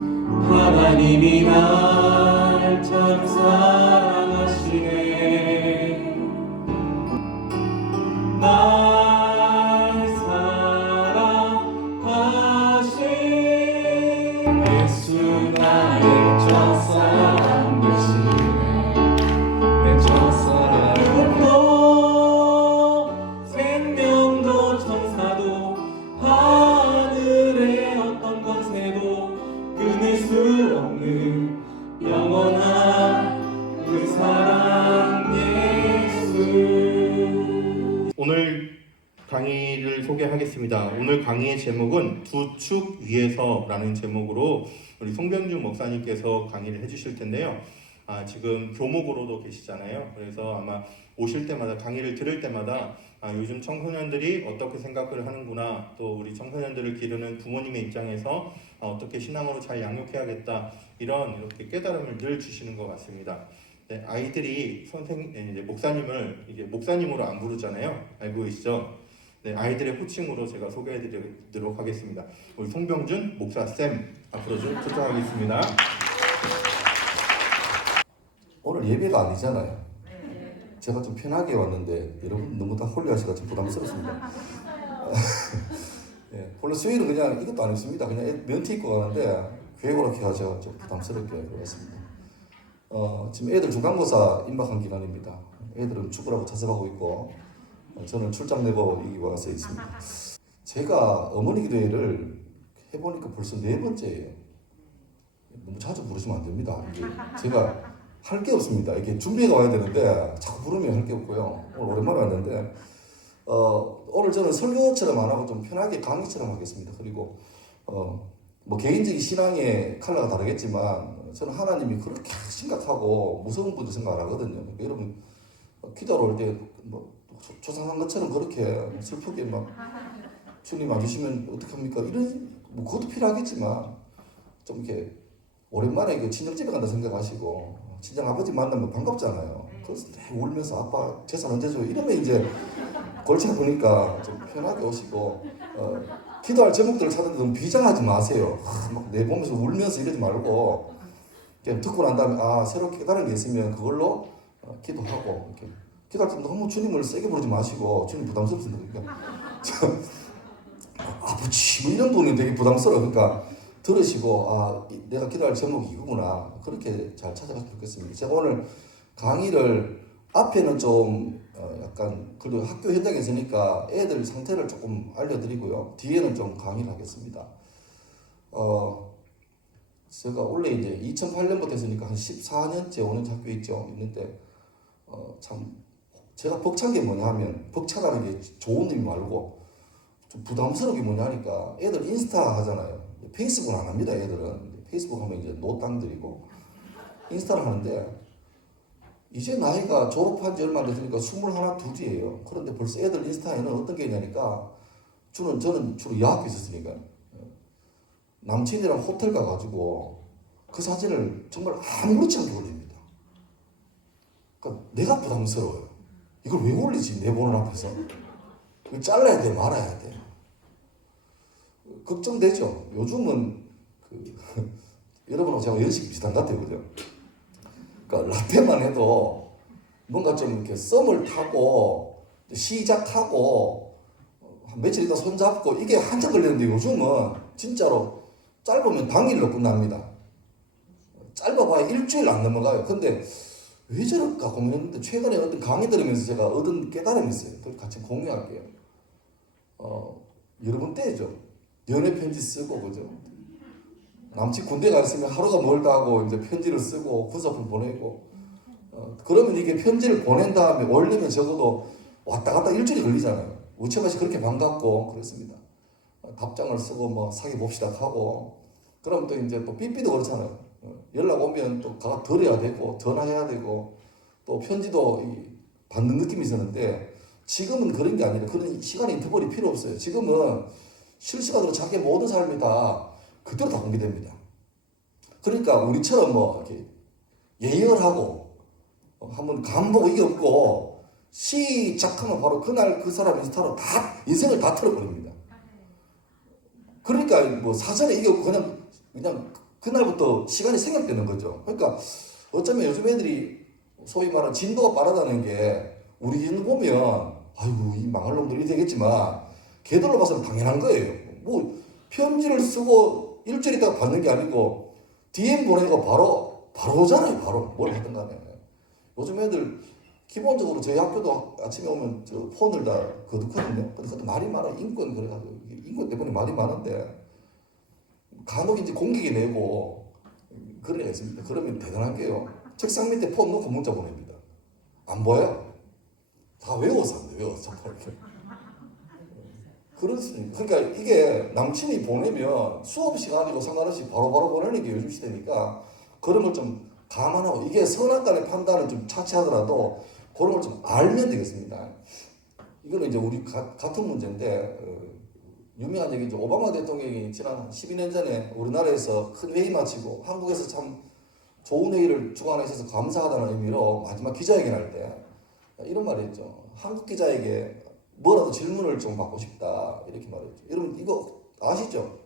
하나님이 날 참 사랑하시네. 날 사랑하시네. 예수 나의 첫사랑 되시네. 내 첫사랑도 생명도 천사도 하늘의 어떤 권세도 끊을 수 없는 영원한 그 사랑 예수. 오늘 강의를 소개하겠습니다. 오늘 강의의 제목은 두 축 위에서라는 제목으로 우리 송병준 목사님께서 강의를 해주실 텐데요. 지금 교목으로도 계시잖아요. 그래서 아마 오실 때마다 강의를 들을 때마다 요즘 청소년들이 어떻게 생각을 하는구나, 또 우리 청소년들을 기르는 부모님의 입장에서 어떻게 신앙으로 잘 양육해야겠다, 이렇게 깨달음을 늘 주시는 것 같습니다. 네, 아이들이 이제 목사님을 이제 목사님으로 안 부르잖아요. 알고 계시죠? 네, 아이들의 호칭으로 제가 소개해드리도록 하겠습니다. 우리 송병준 목사쌤 앞으로 좀 초청하겠습니다. 오늘 예배가 아니잖아요. 제가 좀 편하게 왔는데 여러분 너무 다 홀려하시가 좀 부담스럽습니다. 예, 원래 수요일은 그냥 이것도 안 했습니다. 그냥 면티 입고 가는데 교회로 이렇게 가서 좀 부담스럽게 왔습니다. 지금 애들 중간고사 임박한 기간입니다. 애들은 축구라고 자습하고 있고 저는 출장 내고 여기 와서 있습니다. 제가 어머니 기도회를 해보니까 벌써 4번째예요. 너무 자주 부르시면 안 됩니다. 제가 할 게 없습니다. 이게 준비가 와야 되는데 자꾸 부르면 할 게 없고요. 오늘 오랜만에 왔는데 오늘 저는 설교처럼 안 하고 좀 편하게 강의처럼 하겠습니다. 그리고 뭐 개인적인 신앙의 컬러가 다르겠지만 저는 하나님이 그렇게 심각하고 무서운 분들 생각 안 하거든요. 그러니까 여러분 기도하러 올 때 뭐 조상한 것처럼 그렇게 슬프게 막 주님 와주시면 어떡합니까? 이런 뭐 그것도 필요하겠지만 좀 이렇게 오랜만에 그 친정집에 간다 생각하시고 친정 아버지 만나면 반갑잖아요. 그래서 울면서 아빠 재산 언제 줘요? 이러면 이제 골치 아프니까 좀 편하게 오시고 기도할 제목들을 찾는데 너무 비장하지 마세요. 막 내보면서 울면서 이러지 말고 그냥 듣고 난 다음에 새로 깨달은 게 있으면 그걸로 기도하고 이렇게 기도할 때 너무 주님을 세게 부르지 마시고 주님 부담스럽습니다. 그러니까 아버지 뭐 이런 분이 되게 부담스러워. 그러니까 들으시고 내가 기도할 제목이 이거구나 그렇게 잘 찾아갔으면 좋겠습니다. 제가 오늘 강의를 앞에는 좀 약간 그래도 학교 현장에 있으니까 애들 상태를 조금 알려드리고요. 뒤에는 좀 강의를 하겠습니다. 제가 원래 이제 2008년부터 했으니까 한 14년째 5년째 학교에 있는데 참 제가 벅찬 게 뭐냐 하면 벅차라는 게 좋은 의미 말고 좀 부담스러운 게 뭐냐 하니까 애들 인스타 하잖아요. 페이스북은 안 합니다. 애들은 페이스북 하면 이제 노땅들이고 인스타를 하는데 이제 나이가 졸업한 지 얼마 안 됐으니까 21, 2이에요. 그런데 벌써 애들 인스타에는 어떤 게 있냐니까 저는 주로 여학교 있었으니까 남친이랑 호텔 가가지고 그 사진을 정말 아무렇지 않게 올립니다. 그러니까 내가 부담스러워요. 이걸 왜 올리지? 내 보는 앞에서. 이거 잘라야 돼 말아야 돼. 걱정되죠. 요즘은 여러분하고 제가 연식이 비슷한 것 같아요. 그죠? 그러니까 라떼만 해도 뭔가 좀 이렇게 썸을 타고 시작하고 며칠 있다 손잡고 이게 한참 걸리는데 요즘은 진짜로 짧으면 당일로 끝납니다. 짧아봐야 일주일 안 넘어가요. 근데 왜 저럴까 고민했는데 최근에 어떤 강의 들으면서 제가 얻은 깨달음이 있어요. 그걸 같이 공유할게요. 여러분 때죠. 연애 편지 쓰고 그죠? 남친 군대 가 있으면 하루가 멀다 하고 이제 편지를 쓰고 군사품 보내고 그러면 이게 편지를 보낸 다음에 올리면 적어도 왔다 갔다 일주일이 걸리잖아요. 우체국이 그렇게 반갑고 그랬습니다. 답장을 쓰고 뭐 사귀 봅시다 하고 그럼 또 이제 또 삐삐도 그렇잖아요. 연락 오면 또 가 드려야 되고 전화해야 되고 또 편지도 받는 느낌이 있었는데 지금은 그런 게 아니라 그런 시간의 인터벌이 필요 없어요. 지금은 실시간으로 자기 모든 삶이 다 그대로 다 공개됩니다. 그러니까 우리처럼 뭐 이렇게 예열하고 한번 간보고 이게 없고 시작하면 바로 그날 그 사람 인스타로 다 인생을 다 틀어버립니다. 그러니까 뭐 사전에 이게 없고 그냥 그날부터 시간이 생략되는 거죠. 그러니까 어쩌면 요즘 애들이 소위 말하는 진도가 빠르다는 게 우리 기준 보면 아이고 이 망할 놈들이 되겠지만 걔들로 봐서는 당연한 거예요. 뭐 편지를 쓰고 일주일 있다가 받는 게 아니고 DM 보내고 바로 오잖아요. 바로 뭘 하든 간에. 요즘 애들 기본적으로 저희 학교도 아침에 오면 저 폰을 다 거두거든요. 근데 그것도 말이 많아. 인권 그래가지고 인권 때문에 말이 많은데 간혹 이제 공격이 내고 그런 애가 있습니다. 그러면 대단한 게요. 책상 밑에 폰 놓고 문자 보냅니다. 안 보여? 다 외워서 안 돼. 외워서 이렇게. 그렇습니다. 그러니까 이게 남친이 보내면 수업 시간이고 상관없이 바로바로 보내는 게 요즘 시대니까 그런 걸 좀 감안하고 이게 선악간의 판단을 좀 차치하더라도 그런 걸 좀 알면 되겠습니다. 이거는 이제 우리 같은 문제인데 유명한 얘기죠. 오바마 대통령이 지난 12년 전에 우리나라에서 큰 회의 마치고 한국에서 참 좋은 회의를 주관해 주셔서 감사하다는 의미로 마지막 기자회견 할 때 이런 말을 했죠. 한국 기자에게 뭐라도 질문을 좀 받고 싶다 이렇게 말했죠. 여러분 이거 아시죠?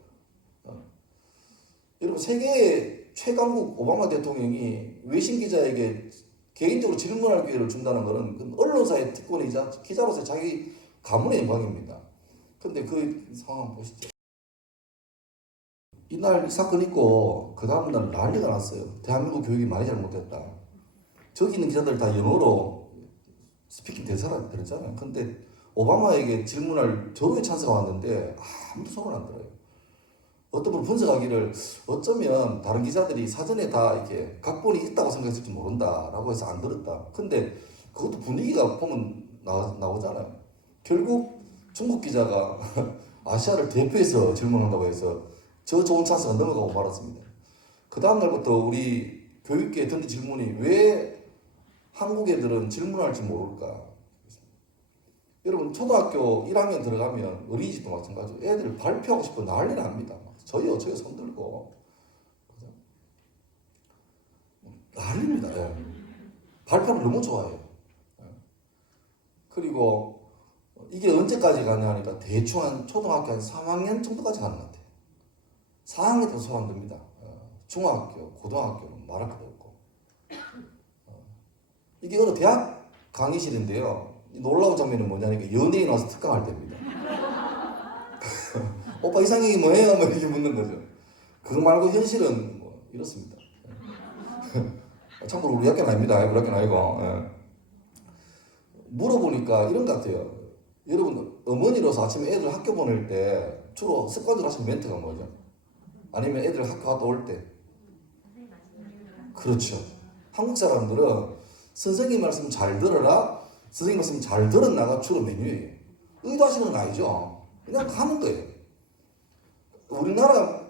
여러분 세계의 최강국 오바마 대통령이 외신 기자에게 개인적으로 질문할 기회를 준다는 것은 그 언론사의 특권이자 기자로서의 자기 가문의 영광입니다. 근데 그 상황 보시죠. 이날 이 사건 있고 그 다음날 난리가 났어요. 대한민국 교육이 많이 잘못됐다. 저기 있는 기자들 다 영어로 스피킹 대사를 들었잖아요. 근데 오바마에게 질문할 저로의 찬스가 왔는데 아무도 손을 안 들어요. 어떤 분 분석하기를 어쩌면 다른 기자들이 사전에 다 이렇게 각본이 있다고 생각했을지 모른다라고 해서 안 들었다. 근데 그것도 분위기가 보면 나오잖아요. 결국 중국 기자가 아시아를 대표해서 질문한다고 해서 저 좋은 찬스가 넘어가고 말았습니다. 그 다음 날부터 우리 교육계에 던진 질문이 왜 한국 애들은 질문할 줄 모를까? 여러분 초등학교 1학년 들어가면 어린이집도 마찬가지로 애들 발표하고 싶어 난리 납니다. 저요 손들고 난리입니다. 예. 발표를 너무 좋아해요. 예. 그리고 이게 언제까지 가냐 하니까 대충 한 초등학교 한 3학년 정도까지 가는 것 같아요. 4학년 때부터 손 안 듭니다. 중학교, 고등학교는 말할 것도 없고. 이게 어느 대학 강의실인데요. 놀라운 장면은 뭐냐니까 연예인 와서 특강할 때입니다. 오빠 이상형이 뭐예요? 뭐 이렇게 묻는 거죠. 그거 말고 현실은 뭐 이렇습니다. 참고로 우리 학교는 아닙니다. 우리 학교는 아니고. 예. 물어보니까 이런 것 같아요. 여러분 어머니로서 아침에 애들 학교 보낼 때 주로 습관적으로 하시는 멘트가 뭐죠? 아니면 애들 학교 갔다 올 때? 그렇죠. 한국 사람들은 선생님 말씀 잘 들어라, 선생님 말씀 잘 들었나가 주로 메뉴예요. 의도하시는 건 아니죠. 그냥 가는 거예요. 우리나라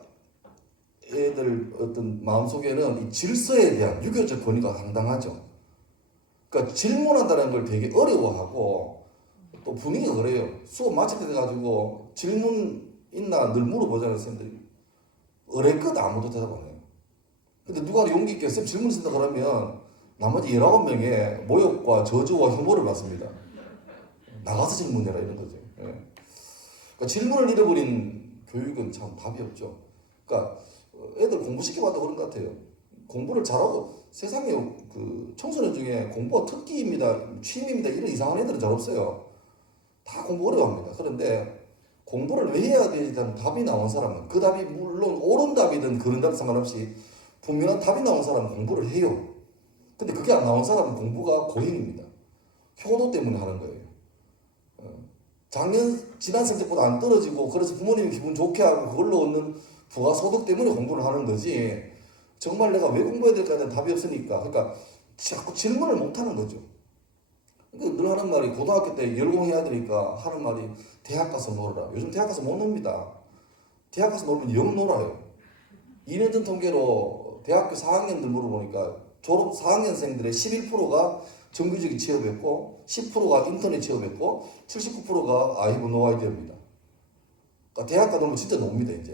애들 어떤 마음속에는 이 질서에 대한 유교적 권위가 상당하죠. 그러니까 질문한다는 걸 되게 어려워하고 또 분위기가 그래요. 수업 마칠 때 돼가지고 질문 있나 늘 물어보잖아요, 선생님들이. 어레껏 아무도 대답 안 해요. 근데 누가 용기 있게 쌤 질문 쓴다 그러면 나머지 19명의 모욕과 저주와 혐오를 받습니다. 나가서 질문해라 이런 거죠. 예. 그러니까 질문을 잃어버린 교육은 참 답이 없죠. 그러니까 애들 공부시켜봐도 그런 것 같아요. 공부를 잘하고 세상에 그 청소년 중에 공부가 특기입니다, 취미입니다 이런 이상한 애들은 잘 없어요. 다 공부 어려워합니다. 그런데 공부를 왜 해야 되지? 답이 나온 사람은 그 답이 물론 옳은 답이든 그런 답이 상관없이 분명한 답이 나온 사람은 공부를 해요. 근데 그게 안 나온 사람은 공부가 고행입니다. 효도 때문에 하는 거예요. 지난 성적보다 안 떨어지고 그래서 부모님이 기분 좋게 하고 그걸로 얻는 부가소득 때문에 공부를 하는 거지 정말 내가 왜 공부해야 될까에 대한 답이 없으니까 그러니까 자꾸 질문을 못 하는 거죠. 늘 하는 말이 고등학교 때 열공해야 되니까 하는 말이 대학 가서 놀아라. 요즘 대학 가서 못 놉니다. 대학 가서 놀면 영 놀아요. 2년 전 통계로 대학교 4학년들 물어보니까 졸업 4학년생들의 11%가 정규직이 취업했고 10%가 인터넷 취업했고 79%가 아이브 노 아이디어입니다. 그러니까 대학 가 놀면 진짜 놉니다 이제.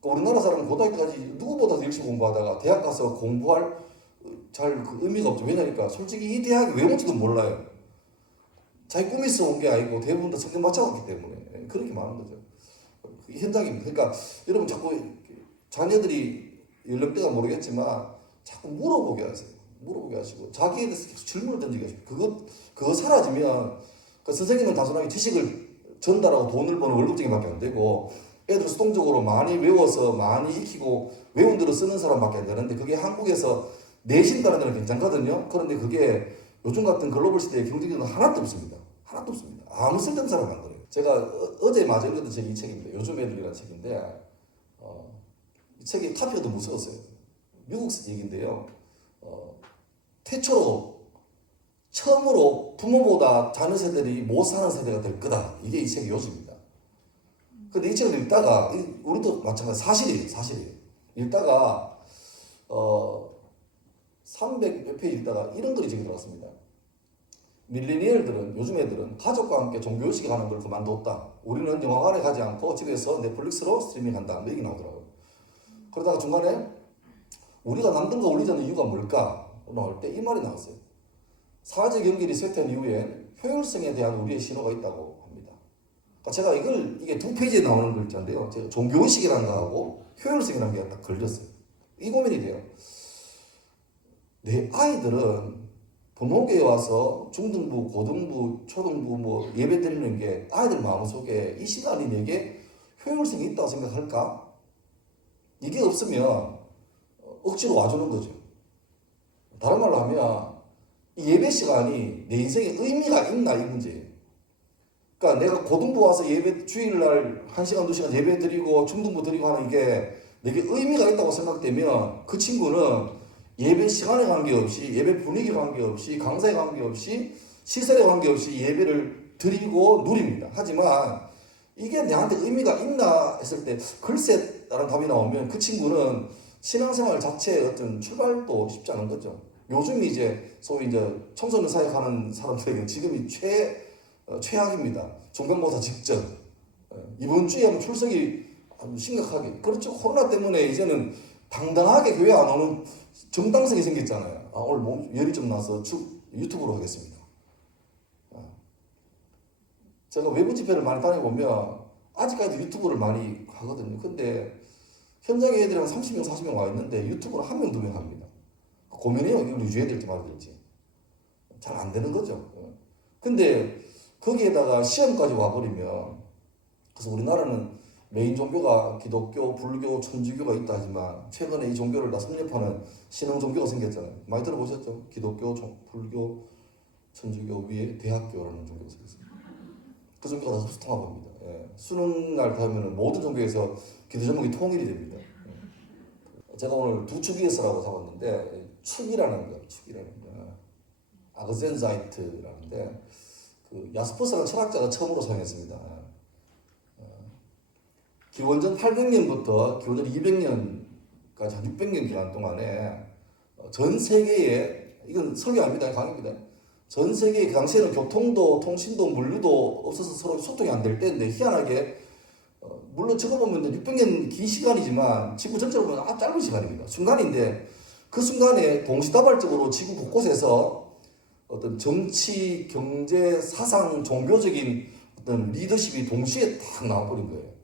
그러니까 우리나라 사람은 고등학교 때까지 누구보다 열심히 공부하다가 대학 가서 공부할 잘 그 의미가 없죠. 왜냐니까 솔직히 이 대학이 왜 온지도 몰라요. 자기 꿈이 있어 온 게 아니고 대부분 다 성적 맞춰왔기 때문에 그렇게 많은 거죠. 현장입니다. 그러니까 여러분 자꾸 자녀들이 연령대가 모르겠지만 자꾸 물어보게 하세요. 물어보게 하시고 자기에 대해서 계속 질문을 던지게 하시고 그거 사라지면 그 선생님은 단순하게 지식을 전달하고 돈을 버는 월급쟁이밖에 안 되고 애들 수동적으로 많이 외워서 많이 익히고 외운 대로 쓰는 사람밖에 안 되는데 그게 한국에서 내신 다는 데는 괜찮거든요. 그런데 그게 요즘 같은 글로벌 시대의 경쟁력은 하나도 없습니다. 하나도 없습니다. 아무 쓸데없는 사람 안 그래요. 제가 어제 마저 읽었던 책이 이 책입니다. 요즘 애들이라는 책인데 이 책이 카피가 너무 무서웠어요. 미국 얘기인데요. 최초로 처음으로 부모보다 자녀 세대들이 못 사는 세대가 될 거다. 이게 이 책의 요지입니다. 근데 이 책을 읽다가 우리도 마찬가지 사실이에요. 읽다가 300몇 페이지 읽다가 이런 글이 지금 들어왔습니다. 밀레니얼들은 요즘 애들은 가족과 함께 종교의식이 하는 걸 그만뒀다. 우리는 영화관에 가지 않고 집에서 넷플릭스로 스트리밍한다. 뭐 얘기 나오더라고요. 그러다가 중간에 우리가 남들과 어울리자는 이유가 뭘까? 나올 때 이 말이 나왔어요. 사회적 연결이 쇠퇴한 이후에 효율성에 대한 우리의 신호가 있다고 합니다. 그러니까 제가 이게 2페이지에 나오는 글자인데요. 제가 종교의식이라는 거하고 효율성이라는 게 딱 걸렸어요. 이 고민이 돼요. 내 아이들은 부모교에 와서 중등부, 고등부, 초등부 뭐 예배 드리는 게 아이들 마음속에 이 시간이 내게 효율성이 있다고 생각할까? 이게 없으면 억지로 와주는 거죠. 다른 말로 하면 이 예배 시간이 내 인생에 의미가 있나 이 문제예요. 그러니까 내가 고등부 와서 예배 주일날 1시간, 2시간 예배 드리고 중등부 드리고 하는 이게 내게 의미가 있다고 생각되면 그 친구는 예배 시간에 관계없이 예배 분위기 관계없이 강사에 관계없이 시설에 관계없이 예배를 드리고 누립니다. 하지만 이게 내한테 의미가 있나 했을 때 글쎄 라는 답이 나오면 그 친구는 신앙생활 자체의 어떤 출발도 쉽지 않은 거죠. 요즘 이제 소위 이제 청소년 사역하는 사람들에게 지금이 최악입니다. 중간고사 직전. 이번 주에 하면 출석이 아주 심각하게. 그렇죠. 코로나 때문에 이제는 당당하게 교회 안 오는 정당성이 생겼잖아요. 오늘 열이 좀 나서 유튜브로 하겠습니다. 제가 외부 집회를 많이 다녀보면 아직까지도 유튜브를 많이 하거든요. 근데 현장에 애들이 한 30명, 40명 와 있는데 유튜브를 1명, 2명 합니다. 고민해요. 이걸 유지해야 될지 말아야 될지. 잘 안 되는 거죠. 근데 거기에다가 시험까지 와버리면 그래서 우리나라는 메인 종교가 기독교, 불교, 천주교가 있다 하지만 최근에 이 종교를 다 섭렵하는 신흥 종교가 생겼잖아요. 많이 들어보셨죠? 기독교, 불교, 천주교 위에 대학교라는 종교가 생겼습니다. 그 종교가 다 흡수통합합니다. 수능 날 가면 모든 종교에서 기도 제목이 통일이 됩니다. 제가 오늘 두 축이에서라고 잡았는데 축이라는 거, 아그젠자이트라는데 그 야스퍼스라는 철학자가 처음으로 사용했습니다. 기원전 800년부터 기원전 200년까지 한 600년 기간 동안에 전 세계에 이건 설교 아닙니다. 강의입니다. 전 세계에 그 당시에는 교통도 통신도 물류도 없어서 서로 소통이 안 될 때인데 희한하게 물론 적어보면 600년 긴 시간이지만 지구 전체로 보면 아주 짧은 시간입니다. 순간인데 그 순간에 동시다발적으로 지구 곳곳에서 어떤 정치, 경제, 사상, 종교적인 어떤 리더십이 동시에 딱 나와버린 거예요.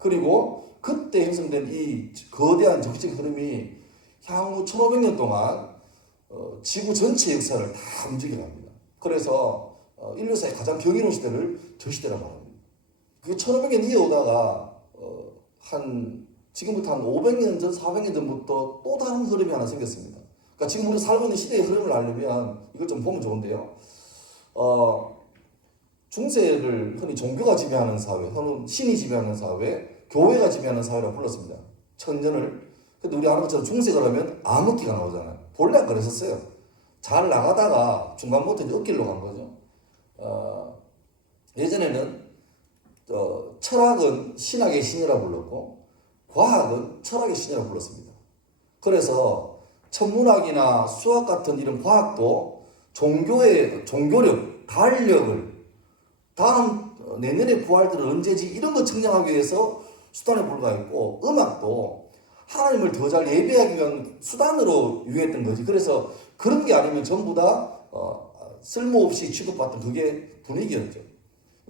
그리고 그때 형성된 이 거대한 정치적 흐름이 향후 1500년 동안 지구 전체 역사를 다 움직여갑니다. 그래서 인류사의 가장 경이로운 시대를 저 시대라고 말합니다. 그게 1500년 이어오다가 지금부터 한 500년 전, 400년 전부터 또 다른 흐름이 하나 생겼습니다. 그러니까 지금 우리가 살고 있는 시대의 흐름을 알려면 이걸 좀 보면 좋은데요. 중세를 흔히 종교가 지배하는 사회, 혹은 신이 지배하는 사회, 교회가 지배하는 사회라고 불렀습니다. 천년을. 근데 우리 아는 것처럼 중세 그러면 암흑기가 나오잖아요. 본래 그랬었어요. 잘 나가다가 중간부터 이제 엇길로 간 거죠. 예전에는 철학은 신학의 신이라고 불렀고 과학은 철학의 신이라고 불렀습니다. 그래서 천문학이나 수학 같은 이런 과학도 종교력, 달력을 다음 내년에 부활들은 언제지 이런 거 측량하기 위해서 수단에 불과했고 음악도 하나님을 더 잘 예배하기 위한 수단으로 유행했던 거지. 그래서 그런 게 아니면 전부 다 쓸모없이 취급받던 그게 분위기였죠.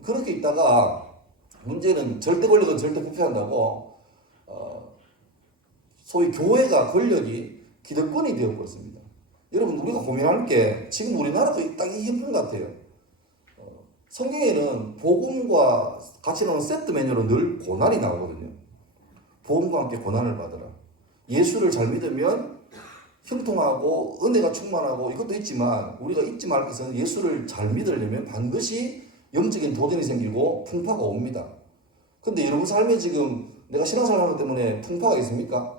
그렇게 있다가 문제는 절대 권력은 절대 부패한다고 소위 교회가 권력이 기득권이 되어버렸습니다. 여러분 우리가 고민하는 게 지금 우리나라도 딱 이 형편 같아요. 성경에는 복음과 같이 나오는 세트 메뉴로 늘 고난이 나오거든요. 복음과 함께 고난을 받으라. 예수를 잘 믿으면 형통하고 은혜가 충만하고 이것도 있지만 우리가 잊지 말 것은 예수를 잘 믿으려면 반드시 영적인 도전이 생기고 풍파가 옵니다. 근데 여러분 삶에 지금 내가 신앙생활 하는 것 때문에 풍파가 있습니까?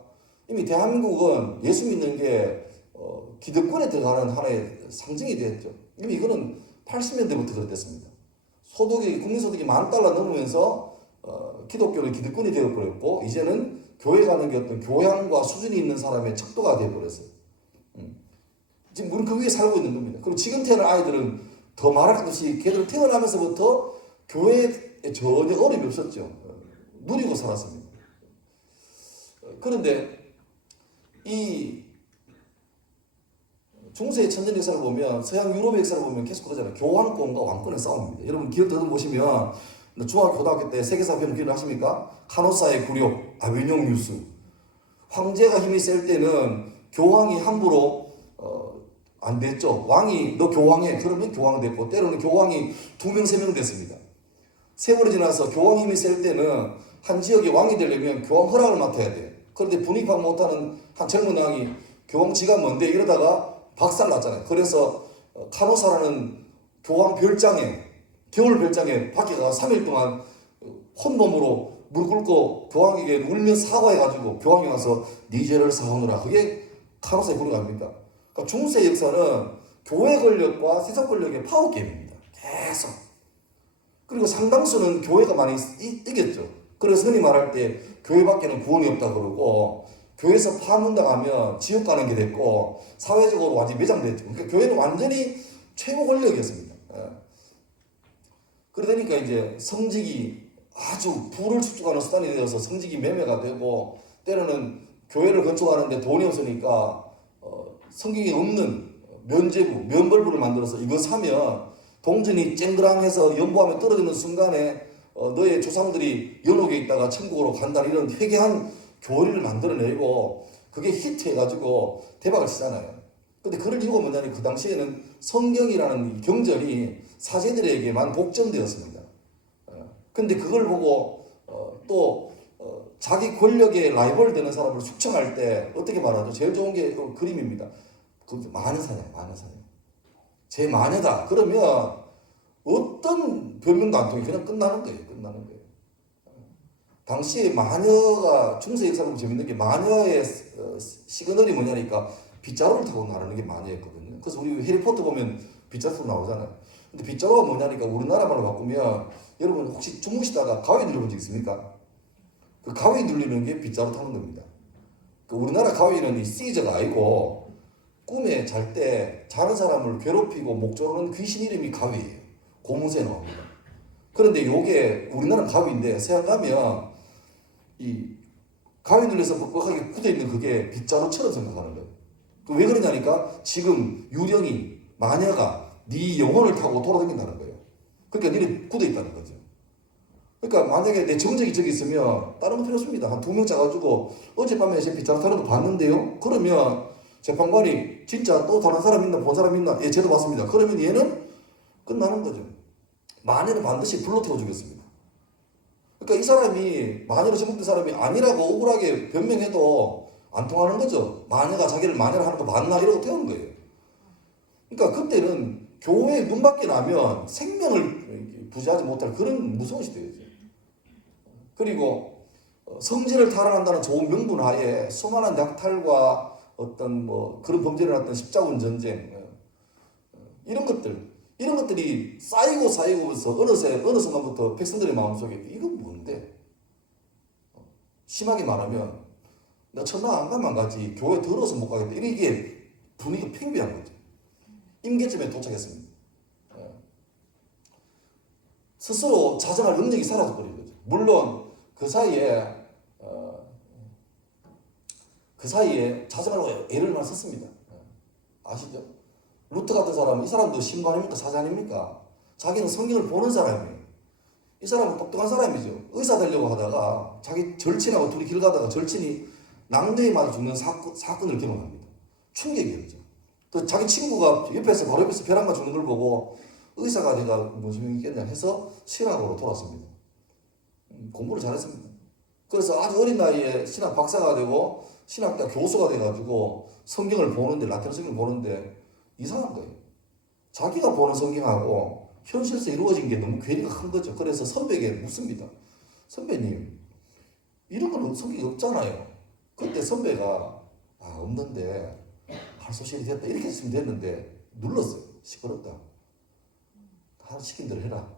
이미 대한민국은 예수 믿는 게 기득권에 들어가는 하나의 상징이 됐죠. 이미 이거는 80년대부터 그랬습니다. 국민소득이 $10,000 넘으면서 기독교는 기득권이 되어버렸고 이제는 교회 가는 게 어떤 교양과 수준이 있는 사람의 척도가 되어버렸어요. 지금 우리는 그 위에 살고 있는 겁니다. 그리고 지금 태어난 아이들은 더 말할 것 없이 걔들 태어나면서부터 교회에 전혀 어려움이 없었죠. 누리고 살았습니다. 그런데 이 중세의 천년 역사를 보면 서양 유럽의 역사를 보면 계속 그러잖아요. 교황권과 왕권의 싸움입니다. 여러분 기억 더듬보시면 중학교 고등학교 때 세계사 배운 기억나십니까? 카노사의 굴욕, 아비뇽 뉴스. 황제가 힘이 셀 때는 교황이 함부로 안 됐죠. 왕이 너 교황해 그러면 교황 됐고 때로는 교황이 2명 3명 됐습니다. 세월이 지나서 교황 힘이 셀 때는 한 지역의 왕이 되려면 교황 허락을 맡아야 돼. 그런데 분위기 파악 못하는 한 젊은 왕이 교황 지가 뭔데 이러다가 박살 났잖아요. 그래서 카노사라는 교황 별장에 겨울 별장에 밖에 가서 3일 동안 혼몸으로 무릎 꿇고 교황에게 울며 사과해가지고 교황이 와서 네 죄를 사오느라 그게 카노사의 굴욕 아닙니까? 그러니까 중세 역사는 교회 권력과 세속 권력의 파워게임입니다. 계속. 그리고 상당수는 교회가 많이 이겼죠. 그래서 흔히 말할 때 교회밖에는 구원이 없다 그러고 교회에서 파문당하면 지옥 가는 게 됐고 사회적으로 완전히 매장됐죠. 그러니까 교회는 완전히 최고 권력이었습니다. 그러니까 이제 성직이 아주 부를 축적하는 수단이 되어서 성직이 매매가 되고 때로는 교회를 건축하는데 돈이 없으니까 성경에 없는 면죄부, 면벌부를 만들어서 이거 사면 동전이 쨍그랑해서 연보하면 떨어지는 순간에 너의 조상들이 연옥에 있다가 천국으로 간다 이런 회개한 교리를 만들어내고 그게 히트해가지고 대박을 치잖아요. 근데 그럴 이유가 뭐냐면 그 당시에는 성경이라는 경전이 사제들에게만 복전되었습니다. 근데 그걸 보고 또 자기 권력의 라이벌 되는 사람을 숙청할 때 어떻게 말하죠? 제일 좋은 게 그림입니다. 그 마녀사냥, 마녀사냥. 제 마녀다. 그러면 어떤 변명도 안 통해 그냥 끝나는 거예요. 끝나는 거예요. 당시에 마녀가 중세 역사를 보면 재밌는 게 마녀의 시그널이 뭐냐니까 빗자루를 타고 나르는 게 마녀였거든요. 그래서 우리 해리포터 보면 빗자루 나오잖아요. 근데 빗자루가 뭐냐니까 우리나라 말로 바꾸면 여러분 혹시 주무시다가 가위 눌러본 적 있습니까? 그 가위 눌리는 게 빗자루 타는 겁니다. 그 우리나라 가위는 이 시저가 아니고 꿈에 잘 때 자는 사람을 괴롭히고 목 조르는 귀신 이름이 가위예요. 고문서에 나옵니다. 그런데 요게 우리나라는 가위인데 서양 가면 이 가위 눌려서 뻑뻑하게 굳어있는 그게 빗자루처럼 생각하는 거예요. 왜 그러냐니까 지금 유령이 마녀가 네 영혼을 타고 돌아다닌다는 거예요. 그러니까 니네 굳어있다는 거죠. 그러니까 만약에 내 정적이 저기 있으면 다른 거 필요 없습니다. 한 2명 짜가지고 어젯밤에 제 빗자루 타는 거 봤는데요. 그러면 재판관이 진짜 또 다른 사람 있나 본 사람 있나? 예, 쟤도 봤습니다. 그러면 얘는 끝나는 거죠. 마녀는 반드시 불러 태워주겠습니다. 그러니까 이 사람이 마녀로 제목된 사람이 아니라고 억울하게 변명해도 안 통하는 거죠. 마녀가 자기를 마녀로 하는 거 맞나 이러고 태우는 거예요. 그러니까 그때는 교회에 눈 밖에 나면 생명을 부지하지 못할 그런 무서운 시대였죠. 그리고 성질을 탈환한다는 좋은 명분 하에 수많은 약탈과 어떤 뭐 그런 범죄를 했던 십자군 전쟁 이런 것들이 쌓이고서 어느 순간부터 백성들의 마음속에 이건 뭔데? 심하게 말하면 나 천당 안 가면 안 가지 교회 더러워서 못 가겠다 이게 분위기가 팽배한 거죠. 임계점에 도착했습니다. 스스로 자정할 능력이 사라져버린 거죠. 물론 그 사이에 자정하려고 애를 많이 썼습니다. 아시죠? 루트 같은 사람은 이 사람도 신부 아닙니까? 사자 아닙니까? 자기는 성경을 보는 사람이에요. 이 사람은 똑똑한 사람이죠. 의사 되려고 하다가 자기 절친하고 둘이 길 가다가 절친이 낭대에 맞아 죽는 사건을 경험합니다. 충격이었죠. 또 자기 친구가 바로 옆에서 벼락만 죽는 걸 보고 의사가 내가 무슨 병이 있겠냐 해서 신학으로 돌아왔습니다. 공부를 잘했습니다. 그래서 아주 어린 나이에 신학 박사가 되고 신학대 교수가 돼가지고 성경을 보는데, 라틴 성경을 보는데 이상한 거예요. 자기가 보는 성경하고 현실에서 이루어진 게 너무 괴리가 큰 거죠. 그래서 선배에게 묻습니다. 선배님, 이런 건 성경이 없잖아요. 그때 선배가 없는데 할소실이 됐다 이렇게 했으면 됐는데 눌렀어요. 시끄럽다. 다 시킨 대로 해라.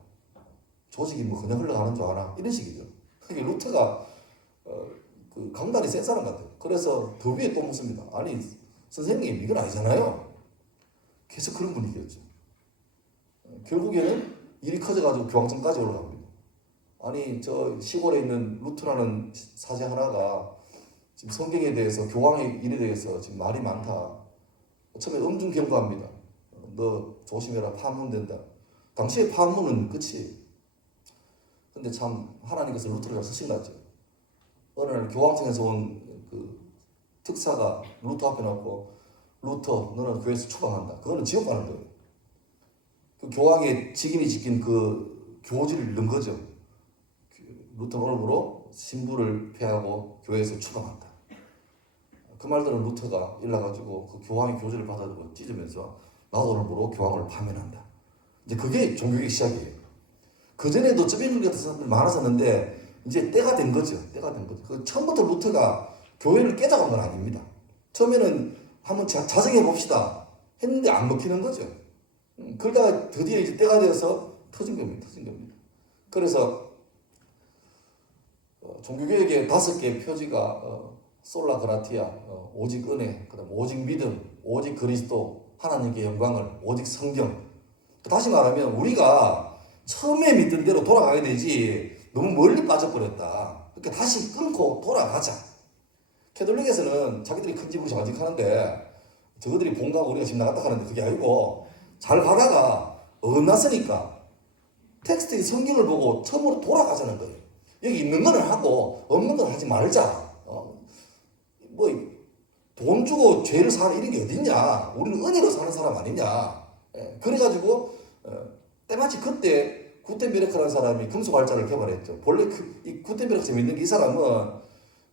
조직이 뭐 그냥 흘러가는 줄 아나? 이런 식이죠. 그게 루터가 그 강단이 센 사람 같아요. 그래서 더 위에 또 묻습니다. 아니 선생님 이건 아니잖아요. 계속 그런 분위기였죠. 결국에는 일이 커져가지고 교황청까지 올라갑니다. 아니 저 시골에 있는 루트라는 사제 하나가 지금 성경에 대해서 교황의 일에 대해서 지금 말이 많다. 처음에 엄중 경고합니다. 너 조심해라. 파문된다. 당시에 파문은 끝이. 근데 참 하나님께서 루터를 잘 쓰신 것 같죠. 어느 날 교황청에서 온 그 특사가 루터 앞에 놓고 루터 너는 교회에서 추방한다. 그거는 지옥 가는 거예요. 그 교황의 직인이 지킨 그 교지를 넣은 거죠. 루터는 오늘부로 신부를 폐하고 교회에서 추방한다. 그 말들은 루터가 일러가지고 그 교황의 교지를 받아들고 찢으면서 나도 오늘부로 교황을 파면한다. 이제 그게 종교의 시작이에요. 그 전에도 쩌병 같은 사람들이 많았었는데 이제 때가 된 거죠. 때가 된 거죠. 그 처음부터 루터가 교회를 깨자고 한 건 아닙니다. 처음에는 한번 자정해 봅시다 했는데 안 먹히는 거죠. 그러다가 드디어 이제 때가 되어서 터진 겁니다. 그래서 종교개혁의 5개의 표지가 솔라 그라티아, 오직 은혜, 그다음 오직 믿음, 오직 그리스도, 하나님께 영광을, 오직 성경. 다시 말하면 우리가 처음에 믿던 대로 돌아가야 되지 너무 멀리 빠져버렸다. 그러니까 다시 끊고 돌아가자. 캐톨릭에서는 자기들이 큰 집으로 장식하는데 저거들이 본가고 우리가 집 나갔다 가는데 그게 아니고 잘 가다가 어긋났으니까 텍스트의 성경을 보고 처음으로 돌아가자는 거예요. 여기 있는 거는 하고 없는 건 하지 말자. 뭐 돈 주고 죄를 사는 이런 게 어딨냐. 우리는 은혜로 사는 사람 아니냐. 그래가지고 때마치 그때 구텐베르크라는 사람이 금속활자를 개발했죠. 본래 이 구텐베르크 재밌는 게 이 사람은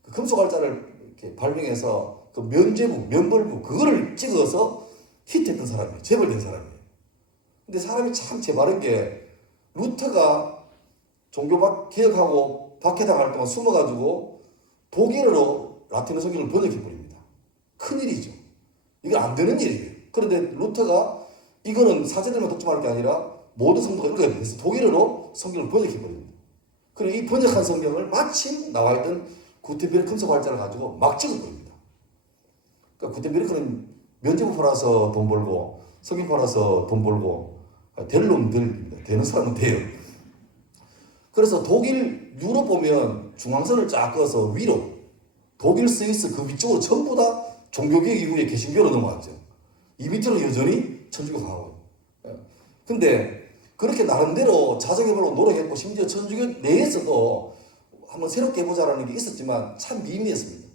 그 금속활자를 이렇게 발명해서 그 면벌부 그거를 찍어서 히트했던 사람이에요. 재벌된 사람이에요. 근데 사람이 참 재바른 게 루터가 종교 개혁하고 박해당할 동안 숨어가지고 독일어로 라틴어 성경을 번역해버립니다. 큰일이죠. 이건 안 되는 일이에요. 그런데 루터가 이거는 사제들만 독점할 게 아니라 모든 성도가 읽어야 돼서 독일어로 성경을 번역해버립니다. 그리고 이 번역한 성경을 마침 나와있던 구텐베르크 금속활자를 가지고 막 찍어버립니다. 그러니까 구텐베르크는 면제부 팔아서 돈 벌고 성경 팔아서 돈 벌고 될 놈들입니다. 되는 사람은 돼요. 그래서 독일, 유럽 보면 중앙선을 쫙 그어서 위로 독일, 스위스 그 위쪽으로 전부 다 종교개혁 이후에 개신교로 넘어갔죠. 이 밑으로는 여전히 천주교 강하고. 근데 그렇게 나름대로 자정해보려고 노력했고 심지어 천주교 내에서도 한번 새롭게 해보자라는 게 있었지만 참 미미했습니다.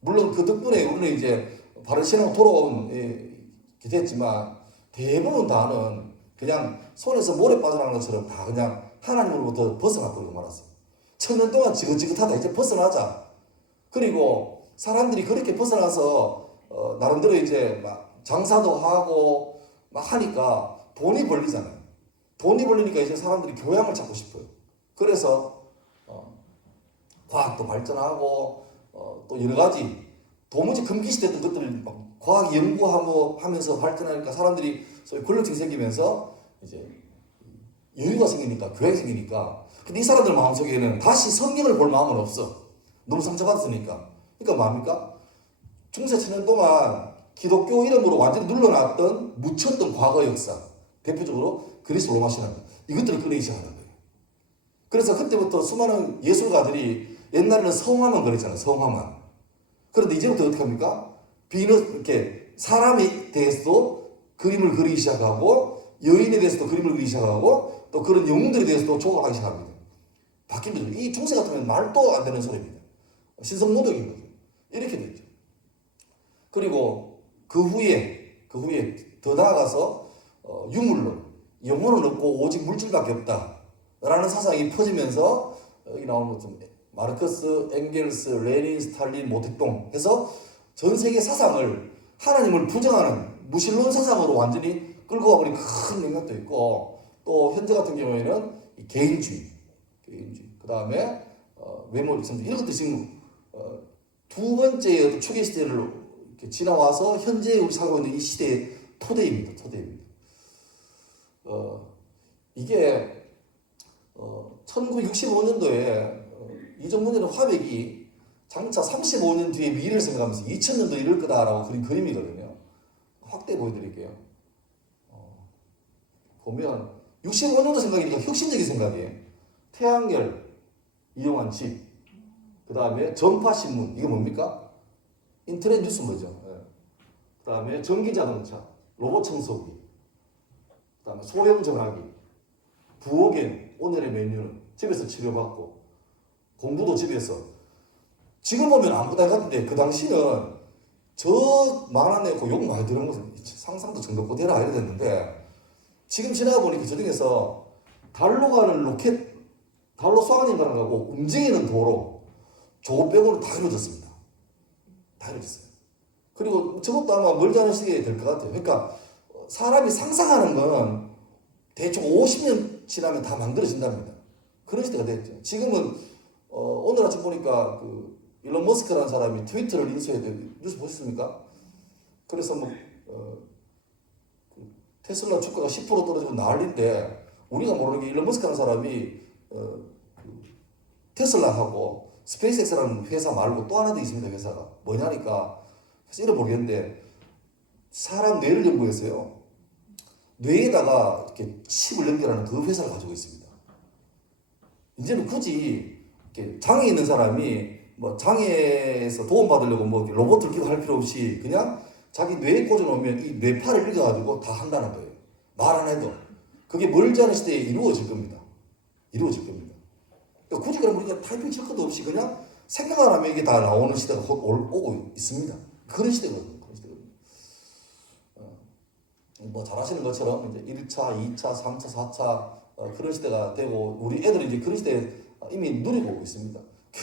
물론 그 덕분에 우리는 이제 바른 신앙으로 돌아온 게 됐지만 대부분 다는 그냥 손에서 모래 빠져나가는 것처럼 다 그냥 하나님으로부터 벗어나버리고 말았어요. 1000년 동안 지긋지긋하다 이제 벗어나자. 그리고 사람들이 그렇게 벗어나서 나름대로 이제 막 장사도 하고 막 하니까 돈이 벌리잖아요. 돈이 벌리니까 이제 사람들이 교양을 찾고 싶어요. 그래서 과학도 발전하고 또 여러 가지 도무지 금기시됐던 것들을 막 과학 연구하고 하면서 발전하니까 사람들이 소위 권력층이 생기면서 이제 여유가 생기니까 교양이 생기니까 근데 이 사람들 마음속에는 다시 성경을 볼 마음은 없어. 너무 상처받았으니까. 그러니까 뭡니까? 중세 천년 동안 기독교 이름으로 완전히 눌러놨던 묻혔던 과거 역사 대표적으로 그리스 로마 신화 이것들을 꺼내기 시작하는 거예요. 그래서 그때부터 수많은 예술가들이 옛날에는 성화만 그렸잖아요. 성화만. 그런데 이제부터 어떻게 합니까? 이렇게 사람에 대해서도 그림을 그리기 시작하고 여인에 대해서도 그림을 그리기 시작하고 또 그런 영웅들에 대해서도 조각하기 시작합니다. 바뀐 거죠. 이 중세 같으면 말도 안 되는 소리입니다. 신성모독인 거죠. 이렇게 됐죠. 그리고 그 후에 더 나아가서 유물론, 영혼은 없고 오직 물질밖에 없다라는 사상이 퍼지면서 여기 나오는 것좀 마르크스, 엥겔스, 레닌, 스탈린, 모택동 해서 전 세계 사상을 하나님을 부정하는 무신론 사상으로 완전히 끌고 가버린 큰 맥락도 있고, 또 현재 같은 경우에는 개인주의, 그 다음에 외모 이런 것도 지금 두 번째 초기 시대를 이렇게 지나와서 현재 우리 살고 있는 이 시대의 토대입니다. 이게 1965년도에 이정문이라는 화백이 장차 35년 뒤에 미래를 생각하면서 2000년도 이럴 거다라고 그린 그림이거든요. 확대 보여드릴게요. 보면 65년도 생각이니까 혁신적인 생각이에요. 태양열 이용한 집, 그 다음에 전파신문, 이거 뭡니까? 인터넷 뉴스 뭐죠? 그 다음에 전기자동차, 로봇 청소기, 그 다음에 소형 전화기, 부엌엔 오늘의 메뉴는 집에서 치료받고, 공부도 집에서. 지금 보면 아무것도 안 같은데 그 당시는 저 만화 내고 욕 많이 들은 것은 상상도 정도 되라 이래 됐는데, 지금 지나가 보니까 저 중에서 달로 가는 로켓, 달로 쏘아내는 거하고 움직이는 도로, 저거 빼고는 다 이루어졌습니다. 다 이루어졌어요. 그리고 저것도 아마 멀지 않은 시기에 될 것 같아요. 그러니까 사람이 상상하는 건 대충 50년 지나면 다 만들어진답니다. 그런 시대가 됐죠. 지금은 오늘 아침 보니까 그 일론 머스크라는 사람이 트위터를 인수해야 뉴스 보셨습니까? 그래서 뭐 테슬라 주가가 10% 떨어지고 난리인데, 우리가 모르는 게 일론 머스크라는 사람이 테슬라하고 스페이스X라는 회사 말고 또 하나 더 있습니다. 회사가 뭐냐니까 그래서 이름 모르겠는데, 사람 뇌를 연구했어요. 뇌에다가 이렇게 칩을 연결하는 그 회사를 가지고 있습니다. 이제는 굳이 이렇게 장애 있는 사람이 뭐 장애에서 도움받으려고 뭐 로봇을 끼고 할 필요 없이 그냥 자기 뇌에 꽂아놓으면 이 뇌파를 읽어가지고 다 한다는 거예요. 말 안 해도. 그게 멀지 않은 시대에 이루어질 겁니다. 이루어질 겁니다. 그러니까 굳이 그럼 우리가 타이핑 칠 것도 없이 그냥 생각을 하면 이게 다 나오는 시대가 곧 오고 있습니다. 그런 시대거든요. 그런 시대거든요. 뭐 잘 아시는 것처럼 이제 1차, 2차, 3차, 4차 그런 시대가 되고, 우리 애들은 이제 그런 시대에 이미 누리고 오고 있습니다.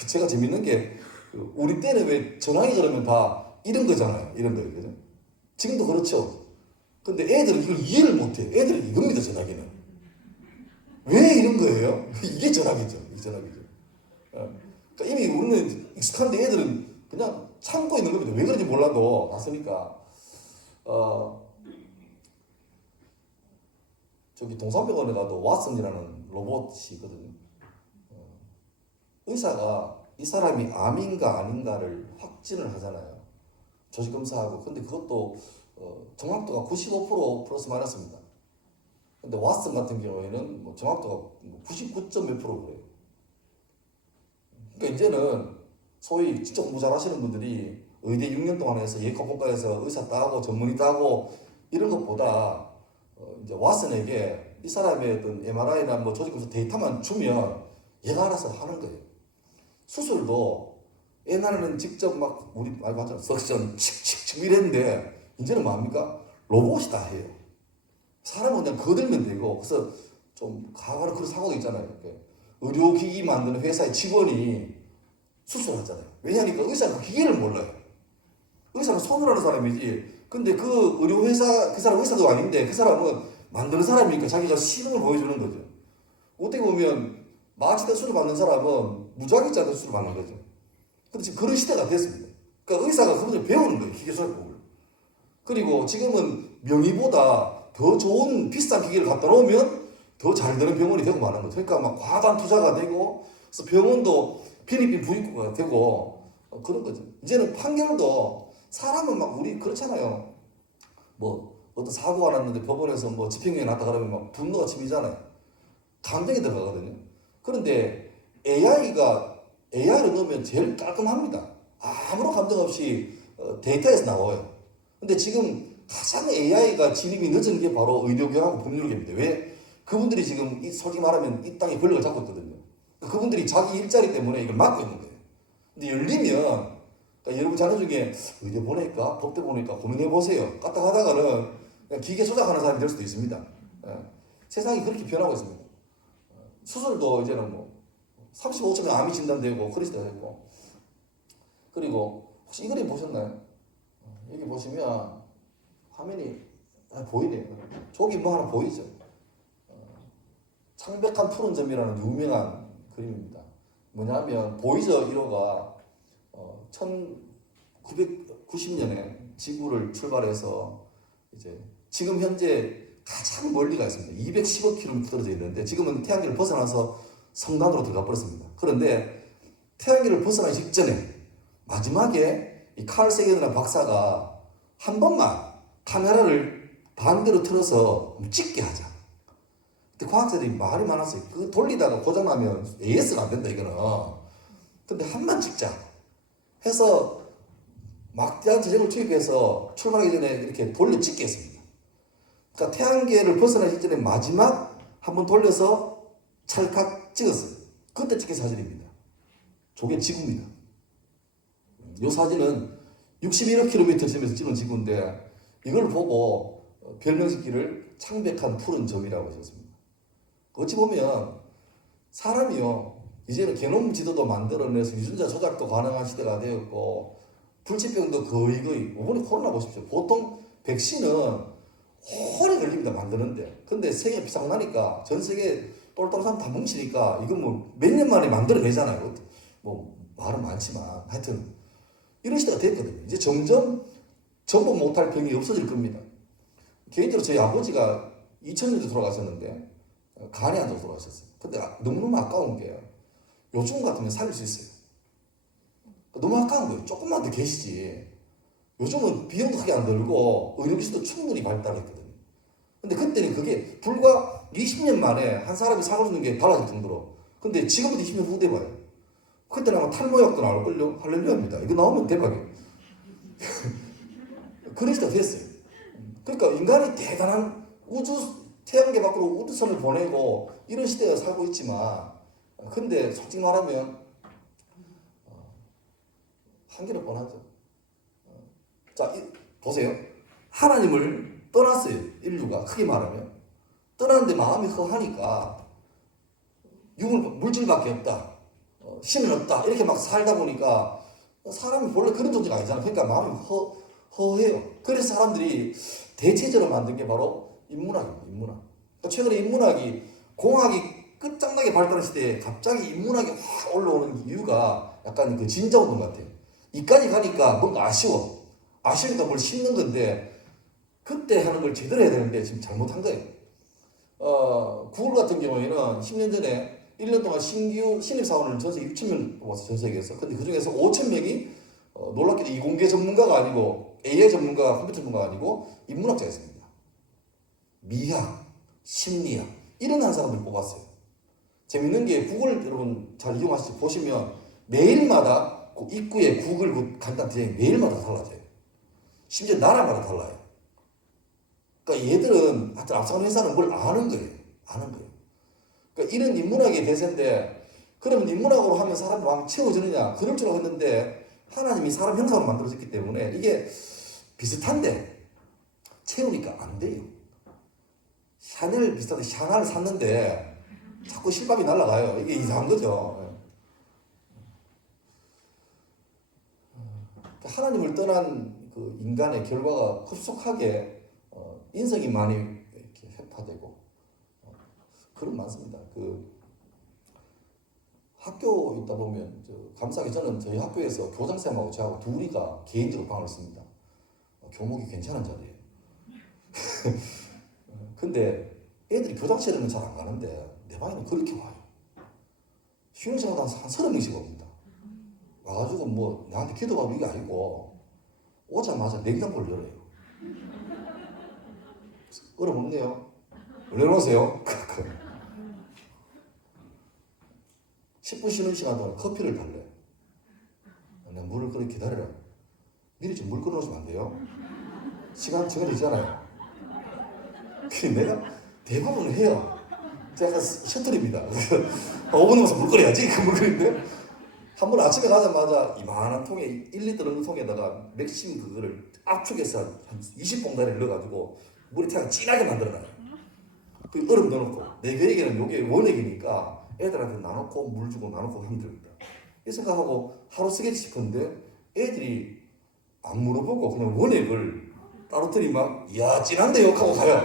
제가 재밌는 게 우리 때는 왜 전화기 그러면 다 이런 거잖아요. 이런 거예요. 그죠? 지금도 그렇죠. 근데 애들은 이걸 이해를 못해요. 애들은 이겁니다. 전화기는. 왜 이런 거예요? 이게 전화기죠. 이 전화기죠. 그러니까 이미 우리는 익숙한데 애들은 그냥 참고 있는 겁니다. 왜 그런지 몰라도 났으니까. 저기 동산병원에 가도 왓슨이라는 로봇이 있거든요. 의사가 이 사람이 암인가 아닌가를 확진을 하잖아요. 조직 검사하고. 근데 그것도 정확도가 95% 플러스 마이너스입니다. 근데 왓슨 같은 경우에는 뭐 정확도가 99점 몇 프로 그래요. 그러니까 이제는 소위 진짜 공부 잘하시는 분들이 의대 6년 동안 해서 예과국가에서 의사 따고 전문의 따고 이런 것보다 이제 왓슨에게 이 사람의 어떤 MRI나 뭐 조직검사 데이터만 주면 얘가 알아서 하는 거예요. 수술도 옛날에는 직접 막 우리 많이 봤잖아요. 석션 칙칙칙 이랬는데 이제는 뭡니까? 로봇이 다 해요. 사람은 그냥 거들면 되고. 그래서 좀 가관한 그런 사고도 있잖아요. 이렇게. 의료기기 만드는 회사의 직원이 수술하잖아요. 왜냐하니까 의사는 그 기계를 몰라요. 의사는 손으로 하는 사람이지. 근데 그 의료회사, 그 사람 의사도 아닌데 그 사람은 만드는 사람이니까 자기가 실험을 보여주는 거죠. 어떻게 보면 마취대 수술 받는 사람은 무작위자대 수술 받는 거죠. 근데 지금 그런 시대가 됐습니다. 그러니까 의사가 그분을 배우는 거예요. 기계술법을. 그리고 지금은 명의보다 더 좋은 비싼 기계를 갖다 놓으면 더 잘 되는 병원이 되고 마는 거죠. 그러니까 막 과다한 투자가 되고, 그래서 병원도 필리핀 부익부가 되고 그런 거죠. 이제는 판결도 사람은 막 우리 그렇잖아요. 뭐 어떤 사고가 났는데 법원에서 뭐 집행유예 났다 그러면 막 분노가 치미잖아요. 감정이 들어가거든요. 그런데 AI를 넣으면 제일 깔끔합니다. 아무런 감정 없이 데이터에서 나와요. 근데 지금 가장 AI가 진입이 늦은 게 바로 의료계하고 법률계입니다. 왜? 그분들이 지금 솔직히 말하면 이 땅에 권력을 잡고 있거든요. 그분들이 자기 일자리 때문에 이걸 막고 있는 거예요. 근데 열리면 그러니까 여러분 자녀 중에 의대 보낼까 법대 보낼까 고민해 보세요. 까딱하다가는 그냥 기계 조작하는 사람이 될 수도 있습니다. 예. 세상이 그렇게 변하고 있습니다. 수술도 이제는 뭐 35초면 암이 진단되고 그리스도 됐고. 그리고 혹시 이 그림 보셨나요? 여기 보시면 화면이 보이네요. 저기 뭐 하나 보이죠? 창백한 푸른 점이라는 유명한 그림입니다. 뭐냐면 보이저 1호가 1990년에 지구를 출발해서 이제 지금 현재 가장 멀리 가 있습니다. 215km 떨어져 있는데 지금은 태양계를 벗어나서 성단으로 들어가 버렸습니다. 그런데 태양계를 벗어나기 직전에 마지막에 이 칼 세겐이라는 박사가 한 번만 카메라를 반대로 틀어서 찍게 하자. 근데 과학자들이 말이 많았어요. 그 돌리다가 고장나면 AS가 안 된다 이거는. 근데 한 번 찍자 해서 막대한 재정을 투입해서 출발하기 전에 이렇게 돌려 찍게 했습니다. 그러니까 태양계를 벗어나기 전에 마지막 한 번 돌려서 찰칵 찍었어요. 그때 찍힌 사진입니다. 저게 지구입니다. 이 사진은 61km 지점에서 찍은 지구인데 이걸 보고 별명짓기를 창백한 푸른 점이라고 하셨습니다. 어찌 보면 사람이요 이제는 게놈 지도도 만들어내서 유전자 조작도 가능한 시대가 되었고 불치병도 거의 이번에 코로나 보십시오. 보통 백신은 오래 걸립니다 만드는데. 근데 세계 비상나니까 전 세계 똘똘한 사람 다 뭉치니까 이건 뭐 몇 년 만에 만들어내잖아요. 뭐 말은 많지만 하여튼 이런 시대가 됐거든요. 이제 점점 전부 못할 병이 없어질 겁니다. 개인적으로 저희 아버지가 2000년대 돌아가셨는데 간이 안 좋아서 돌아가셨어요. 근데 너무너무 아까운 게 요즘 같으면 살릴 수 있어요. 너무 아까운 거예요. 조금만 더 계시지. 요즘은 비용도 크게 안 들고 의료기술도 충분히 발달했거든요. 근데 그때는 그게 불과 20년 만에 한 사람이 사고 죽는 게 달라질 정도로. 근데 지금부터 20년 후대 봐요. 그때는 아마 탈모약도 나올걸요? 할렐루야입니다. 이거 나오면 대박이에요. 그런 시대가 됐어요. 그러니까 인간이 대단한 태양계 밖으로 우주선을 보내고 이런 시대에 살고 있지만 근데 솔직히 말하면 한계는 뻔하죠. 자, 보세요. 하나님을 떠났어요. 인류가 크게 말하면. 떠났는데 마음이 허하니까 물질밖에 없다. 신은 없다. 이렇게 막 살다 보니까 사람이 원래 그런 존재가 아니잖아요. 그러니까 마음이 허해요. 그래서 사람들이 대체적으로 만든 게 바로 인문학입니다. 인문학. 그러니까 최근에 인문학이 공학이 끝장나게 발달한 시대에 갑자기 인문학이 확 올라오는 이유가 약간 그 진자운동 같아요. 이까지 가니까 뭔가 아쉬워. 아쉬우니까 뭘 심는 건데 그때 하는 걸 제대로 해야 되는데 지금 잘못한 거예요. 구글 같은 경우에는 10년 전에 1년 동안 신규 신입사원을 전 세계 6,000명 뽑았어, 전 세계에서. 근데 그 중에서 5,000명이 놀랍게도 이공계 전문가가 아니고 AI 전문가, 컴퓨터 전문가가 아니고 인문학자였습니다. 미학, 심리학 이런 한 사람들 뽑았어요. 재밌는 게 구글 여러분 잘 이용하시죠. 보시면 매일마다 그 입구에 구글 그 간단 디자인이 매일마다 달라져요. 심지어 나라마다 달라요. 그러니까 얘들은 하여튼 앞서가는 회사는 뭘 아는 거예요. 아는 거예요. 그러니까 이런 인문학의 대세인데 그러면 인문학으로 하면 사람이 막 채워지느냐? 그럴 줄 알았는데 하나님이 사람 형상으로 만들어졌기 때문에 이게 비슷한데 채우니까 안 돼요. 샤넬 비슷한데 샤넬을 샀는데 자꾸 실밥이 날아가요. 이게 이상한 거죠. 하나님을 떠난 그 인간의 결과가 급속하게 인성이 많이 이렇게 회파되고 그런 많습니다. 그 학교 있다 보면 감사하게 저는 저희 학교에서 교장쌤하고 저하고 둘이가 개인적으로 방을 씁니다. 교목이 괜찮은 자리예요. 근데 애들이 교장실에는 잘 안 가는데 내 방에는 그렇게 와요. 쉬는 시간마다 한 30명씩 옵니다. 와가지고 뭐 나한테 기도하고 이게 아니고 오자마자 냉장고를 열어요. 얼음 없네요. 열어놓으세요. 10분 쉬는 시간 동안 커피를 달래. 내가 물을 끓여 기다려라. 미리 좀 물 끓여놓으시면 안 돼요? 시간 정해지잖아요. 내가 대부분 해요. 제가 셔틀입니다. 5분 넘어서 물 끓여야지. 그 물 끓이는데 한 번 아침에 가자마자 이만한 통에 1리터 넣는 통에다가 맥심 그거를 압축해서 한 20봉다리를 넣어가지고 물에 그냥 진하게 만들어놔요. 그 얼음 넣어놓고 내 계획에는 요게 원액이니까 애들한테 나눠고 물 주고 나눠고 하면 됩니다. 이 생각하고 하루 쓰겠지 싶었는데 애들이 안 물어보고 그냥 원액을 따로더니 막 이야 진한데요 하고 가요.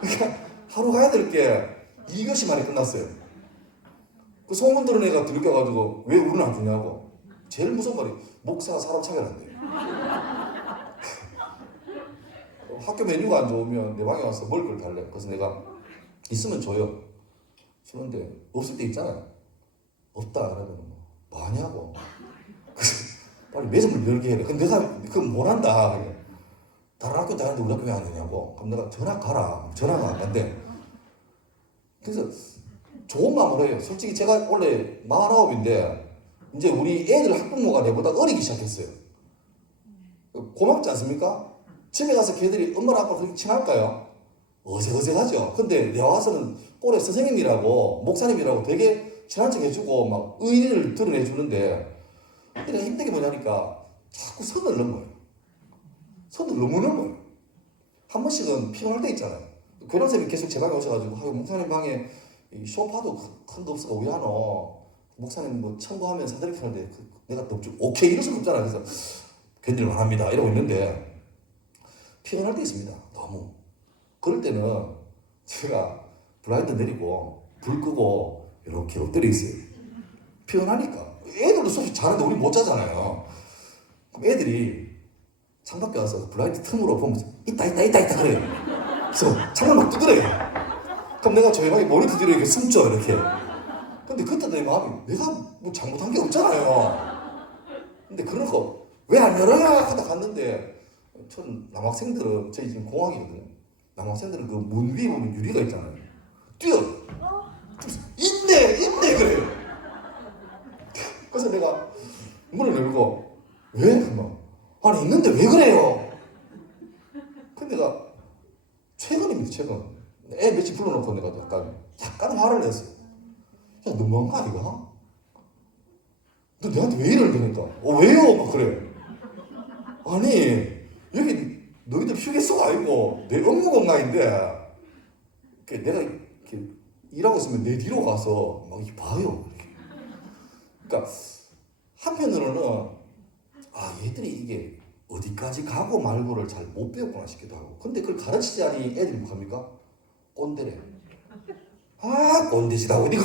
그러니까 하루 가야 될 게 2교시 만에 끝났어요. 그 소문 들은 애가 들켜가지고 왜 우리는 안 주냐고. 제일 무서운 말이 목사가 사람 차별한대요. 학교 메뉴가 안 좋으면 내 방에 와서 먹을 걸 달래. 그래서 내가 있으면 줘요. 주는데 없을 때 있잖아요. 없다 그러면 뭐하냐고. 빨리 매점을 열게 해. 근데 내가 그거 못 한다. 다른 학교 다니는데 우리 학교 왜 안 되냐고. 그럼 내가 전학 가라. 전화가 안 간대. 그래서 좋은 마음으로 해요. 솔직히 제가 원래 49인데 이제 우리 애들 학부모가 내보다 어리기 시작했어요. 고맙지 않습니까? 집에 가서 걔들이 엄마랑 아빠랑 그렇게 친할까요? 어색어색하죠. 근데 내가 와서는 꼴에 선생님이라고 목사님이라고 되게 친한 척 해주고 막 의리를 드러내주는데 내가 힘든 게 뭐냐니까 자꾸 선을 넘어요. 선을 너무 넘어요. 한 번씩은 피곤할 때 있잖아요. 교장선생님이 계속 제 방에 오셔가지고 목사님 방에 소파도 큰 거 없어가 왜 하노? 목사님 뭐 청구하면 사드리게 하는데 내가 또 오케이 이럴 수가 없잖아. 그래서 견딜만 합니다 이러고 있는데 피곤할 때 있습니다. 너무. 그럴 때는 제가 블라인드 내리고 불 끄고 이렇게 엎드려 있어요. 피곤하니까. 애들도 수업 자는데 우리 못 자잖아요. 그럼 애들이 창밖에 와서 블라인드 틈으로 보면서 있다 그래요. 그래서 창을 막 두드려요. 그럼 내가 조용하게 모니터 뒤로 이렇게 숨죠 이렇게. 근데 그때 내 마음이 내가 뭐 잘못한 게 없잖아요. 근데 그런 거 왜 안 열어요? 하다 갔는데 전 남학생들은 저희 지금 공학이거든요. 남학생들은 그 문 위에 보면 유리가 있잖아요. 뛰어. 있네 그래요. 그래서 내가 문을 열고 왜? 그러면 아니 있는데 왜 그래요? 근데 내가 최근입니다 최근. 애 며칠 불러놓고 내가 약간 화를 냈어요. 야 너무한 거 아니가? 너 내한테 왜 이러는 거니까? 왜요? 막 그래. 아니 여기 너희들 휴게소가 아니고 내 업무 공간인데 내가 이렇게 일하고 있으면 내 뒤로 가서 막 봐요. 그러니까 한편으로는 얘들이 이게 어디까지 가고 말고를 잘 못 배웠구나 싶기도 하고. 근데 그걸 가르치지 않으니 애들이 뭐 합니까? 꼰대래. 꼰대지다 어디 가?